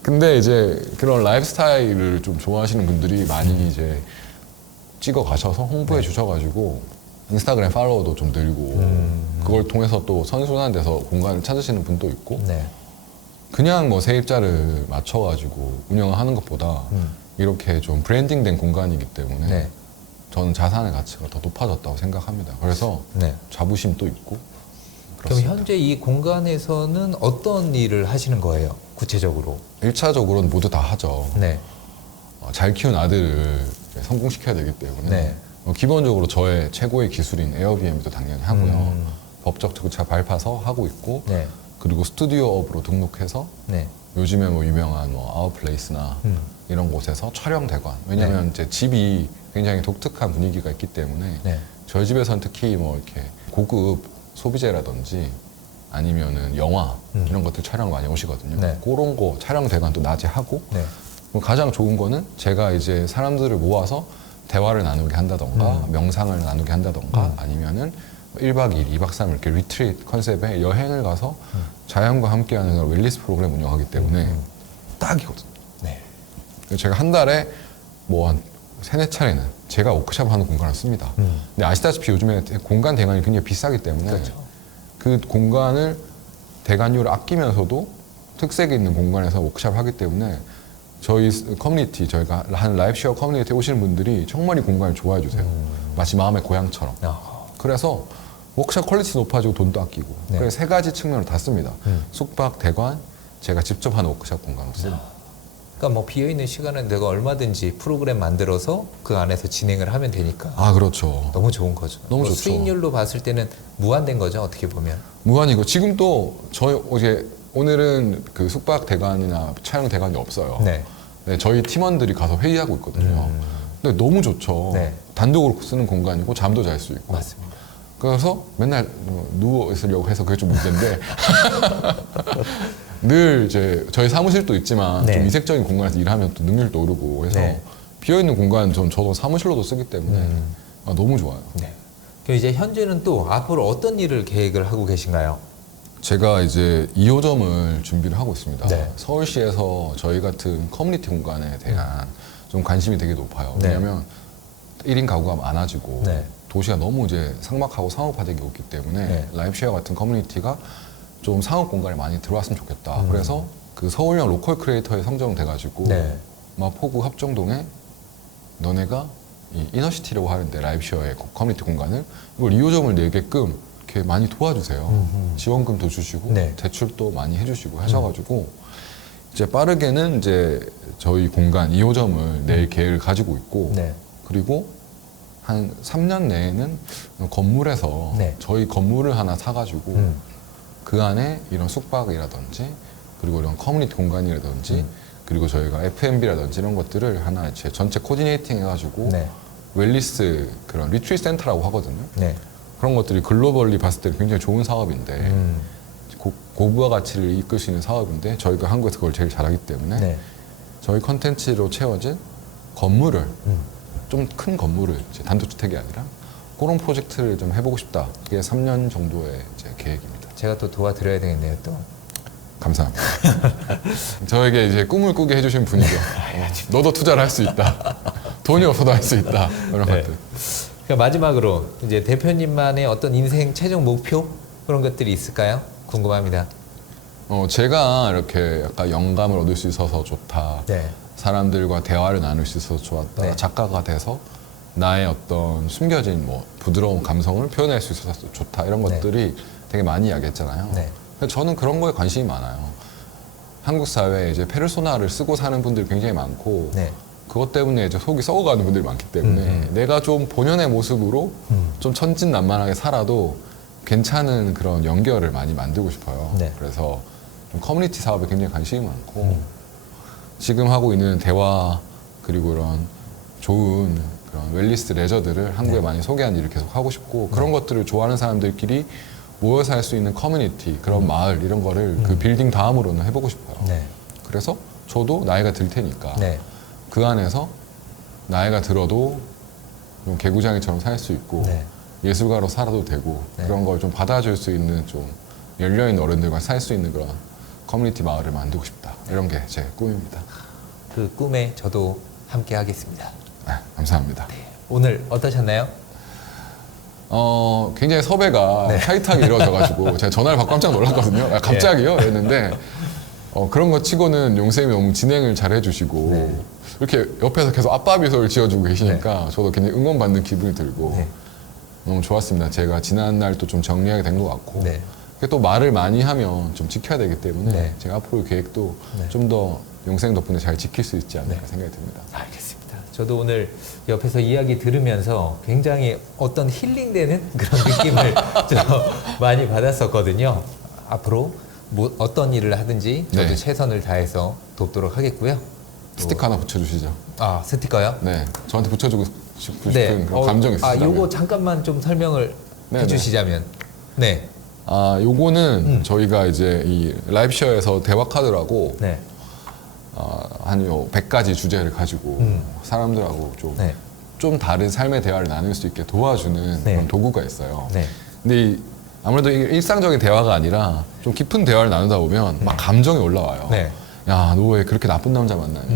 근데 이제 그런 라이프 스타일을 좀 좋아하시는 분들이 많이 이제 찍어 가셔서 홍보해 주셔가지고 인스타그램 팔로워도 좀 늘고 그걸 통해서 또 선순환 돼서 공간을 찾으시는 분도 있고 네. 그냥 뭐 세입자를 맞춰가지고 운영을 하는 것보다 이렇게 좀 브랜딩된 공간이기 때문에 네. 저는 자산의 가치가 더 높아졌다고 생각합니다. 그래서 네. 자부심도 있고 그럼 현재 이 공간에서는 어떤 일을 하시는 거예요? 구체적으로? 1차적으로는 모두 다 하죠. 네. 잘 키운 아들을 성공시켜야 되기 때문에 네. 기본적으로 저의 최고의 기술인 에어비앤비도 당연히 하고요. 법적 절차 밟아서 하고 있고 네. 그리고 스튜디오업으로 등록해서 네. 요즘에 뭐 유명한 뭐 아웃플레이스나 이런 곳에서 촬영 대관 왜냐면 이제 집이 굉장히 독특한 분위기가 있기 때문에 네. 저희 집에서는 특히 뭐 이렇게 고급 소비재라든지 아니면은 영화 이런 것들 촬영 많이 오시거든요. 네. 그런 거 촬영 대관 또 낮에 하고 네. 그럼 가장 좋은 거는 제가 이제 사람들을 모아서 대화를 나누게 한다던가 명상을 나누게 한다던가 아니면은 1박 2일, 2박 3일 이렇게 리트릿 컨셉의 여행을 가서 자연과 함께하는 그런 웰니스 프로그램 운영하기 때문에 딱이거든요. 네. 제가 한 달에 뭐 한 3-4차례는 제가 워크숍을 하는 공간을 씁니다. 근데 아시다시피 요즘에 공간 대관이 굉장히 비싸기 때문에 그렇죠. 그 공간을 대관료를 아끼면서도 특색 있는 공간에서 워크숍을 하기 때문에 저희 커뮤니티, 저희가 한 라이브 쉐어 커뮤니티에 오시는 분들이 정말 이 공간을 좋아해 주세요. 마치 마음의 고향처럼. 그래서 워크숍 퀄리티 높아지고 돈도 아끼고 네. 그래서 3가지 측면으로 다 씁니다. 숙박, 대관, 제가 직접 하는 워크숍 공간으로 씁니다. 그러니까 뭐 비어 있는 시간은 내가 얼마든지 프로그램 만들어서 그 안에서 진행을 하면 되니까 아 그렇죠. 너무 좋은 거죠. 너무 뭐 좋죠. 수익률로 봤을 때는 무한된 거죠. 어떻게 보면. 무한이고 지금 또 저희 어제 오늘은 그 숙박 대관이나 촬영 대관이 없어요. 네. 네, 저희 팀원들이 가서 회의하고 있거든요. 근데 너무 좋죠. 네. 단독으로 쓰는 공간이고 잠도 잘 수 있고. 맞습니다. 그래서 맨날 누워 있으려고 해서 그게 좀 문제인데 늘 이제 저희 사무실도 있지만 네. 좀 이색적인 공간에서 일하면 또 능률도 오르고 해서 네. 비어 있는 공간 좀 저도 사무실로도 쓰기 때문에 너무 좋아요. 네. 그럼 이제 현재는 또 앞으로 어떤 일을 계획을 하고 계신가요? 제가 이제 2호점을 준비를 하고 있습니다. 네. 서울시에서 저희 같은 커뮤니티 공간에 대한 좀 관심이 되게 높아요. 네. 왜냐하면 1인 가구가 많아지고 네. 도시가 너무 이제 상막하고 상업화되고 있기 때문에 네. 라이브쉐어 같은 커뮤니티가 좀 상업 공간에 많이 들어왔으면 좋겠다. 그래서 그 서울형 로컬 크리에이터에 선정돼가지고 네. 마포구 합정동에 너네가 이 이너시티라고 하는데 라이브쉐어의 커뮤니티 공간을 이걸 2호점을 내게끔 이렇게 많이 도와주세요. 지원금도 주시고 네. 대출도 많이 해주시고 하셔가지고 이제 빠르게는 이제 저희 공간 2호점을 낼 계획을 가지고 있고 네. 그리고 한 3년 내에는 건물에서 네. 저희 건물을 하나 사가지고 그 안에 이런 숙박이라든지 그리고 이런 커뮤니티 공간이라든지 그리고 저희가 F&B라든지 이런 것들을 하나 제 전체 코디네이팅 해가지고 네. 웰리스 그런 리트릿 센터라고 하거든요. 네. 그런 것들이 글로벌리 봤을 때 굉장히 좋은 사업인데 고부가 가치를 이끌 수 있는 사업인데 저희가 한국에서 그걸 제일 잘하기 때문에 네. 저희 컨텐츠로 채워진 건물을 좀 큰 건물을 이제 단독주택이 아니라 그런 프로젝트를 좀 해보고 싶다. 그게 3년 정도의 제 계획입니다. 제가 또 도와드려야 되겠네요. 또. 감사합니다. 저에게 이제 꿈을 꾸게 해주신 분이죠. 너도 투자를 할 수 있다. 돈이 없어도 할 수 있다. 이런 네. 것들. 그러니까 마지막으로 이제 대표님만의 어떤 인생 최종 목표 그런 것들이 있을까요? 궁금합니다. 제가 이렇게 약간 영감을 얻을 수 있어서 좋다. 네. 사람들과 대화를 나눌 수 있어서 좋았다. 네. 작가가 돼서 나의 어떤 숨겨진 뭐 부드러운 감성을 표현할 수 있어서 좋다. 이런 네. 것들이 되게 많이 이야기했잖아요. 네. 근데 저는 그런 거에 관심이 많아요. 한국 사회에 이제 페르소나를 쓰고 사는 분들이 굉장히 많고 네. 그것 때문에 이제 속이 썩어가는 분들이 많기 때문에 내가 좀 본연의 모습으로 좀 천진난만하게 살아도 괜찮은 그런 연결을 많이 만들고 싶어요. 네. 그래서 좀 커뮤니티 사업에 굉장히 관심이 많고 지금 하고 있는 대화 그리고 이런 좋은 그런 웰리스 레저들을 한국에 많이 소개하는 일을 계속 하고 싶고 그런 것들을 좋아하는 사람들끼리 모여서 할 수 있는 커뮤니티 그런 마을 이런 거를 그 빌딩 다음으로는 해보고 싶어요. 네. 그래서 저도 나이가 들 테니까 네. 그 안에서 나이가 들어도 좀 개구장이처럼 살 수 있고 네. 예술가로 살아도 되고 네. 그런 걸 좀 받아줄 수 있는 좀 열려있는 어른들과 살 수 있는 그런 커뮤니티 마을을 만들고 싶다. 이런 게 제 꿈입니다. 그 꿈에 저도 함께 하겠습니다. 감사합니다. 오늘 어떠셨나요? 굉장히 섭외가 네. 타이트하게 이루어져가지고 제가 전화를 받고 깜짝 놀랐거든요. 갑자기요? 이랬는데 그런 거 치고는 용쌤이 너무 진행을 잘 해주시고 네. 이렇게 옆에서 계속 아빠 미소를 지어주고 계시니까 저도 굉장히 응원받는 기분이 들고 네. 너무 좋았습니다. 제가 지난날 또 좀 정리하게 된 것 같고 네. 또 말을 많이 하면 좀 지켜야 되기 때문에 네. 제가 앞으로 계획도 네. 좀 더 용생 덕분에 잘 지킬 수 있지 않을까 네. 생각이 듭니다. 알겠습니다. 저도 오늘 옆에서 이야기 들으면서 굉장히 어떤 힐링되는 그런 느낌을 좀 많이 받았었거든요. 앞으로 뭐 어떤 일을 하든지 저도 네. 최선을 다해서 돕도록 하겠고요. 스티커 하나 붙여주시죠. 아, 스티커요? 네, 저한테 붙여주고 싶은 네. 그런 감정이 있으시다면 요거 잠깐만 좀 설명을 네, 해주시자면. 네. 요거는 저희가 이제 이 라이브쉐어에서 대화 카드라고 네. 한 100가지 주제를 가지고 사람들하고 네. 좀 다른 삶의 대화를 나눌 수 있게 도와주는 네. 그런 도구가 있어요. 네. 근데 아무래도 이게 일상적인 대화가 아니라 좀 깊은 대화를 나누다 보면 막 감정이 올라와요. 네. 야, 너 왜 그렇게 나쁜 남자 만나니?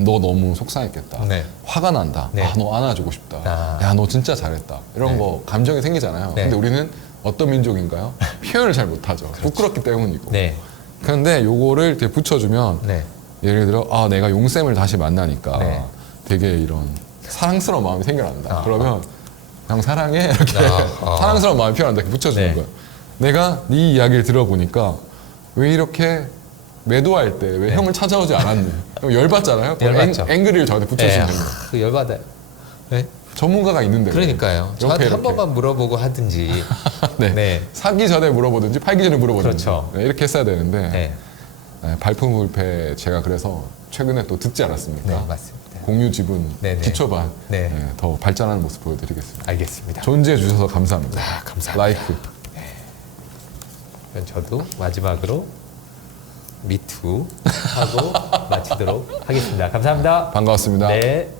너 너무 속상했겠다. 네. 화가 난다. 네. 너 안아주고 싶다. 아. 야, 너 진짜 잘했다. 이런 네. 거 감정이 생기잖아요. 네. 근데 우리는 어떤 민족인가요? 표현을 잘 못하죠. 부끄럽기 때문이고. 네. 그런데 요거를 이렇게 붙여주면 네. 예를 들어 내가 용쌤을 다시 만나니까 네. 되게 이런 사랑스러운 마음이 생겨난다. 아. 그러면 형 사랑해 이렇게 아. 사랑스러운 마음이 표현한다. 이렇게 붙여주는 네. 거예요. 내가 네 이야기를 들어보니까 왜 이렇게 매도할 때 왜 네. 형을 찾아오지 않았니? 그럼 열받잖아요. 열받죠. 앵글을 저한테 붙여주는 네. 거예요. 그 열받아요. 네. 전문가가 있는데. 그러니까요. 저한테 한 번만 물어보고 하든지. 네. 네. 사기 전에 물어보든지 팔기 전에 물어보든지. 그렇죠. 네, 이렇게 했어야 되는데 네. 발품불패 제가 그래서 최근에 또 듣지 않았습니까? 네, 맞습니다. 공유 지분 네네. 기초반 네. 더 발전하는 모습 보여드리겠습니다. 알겠습니다. 존재해 주셔서 감사합니다. 감사합니다. 라이크. 그럼 저도 마지막으로 미투 하고 마치도록 하겠습니다. 감사합니다. 반가웠습니다. 네.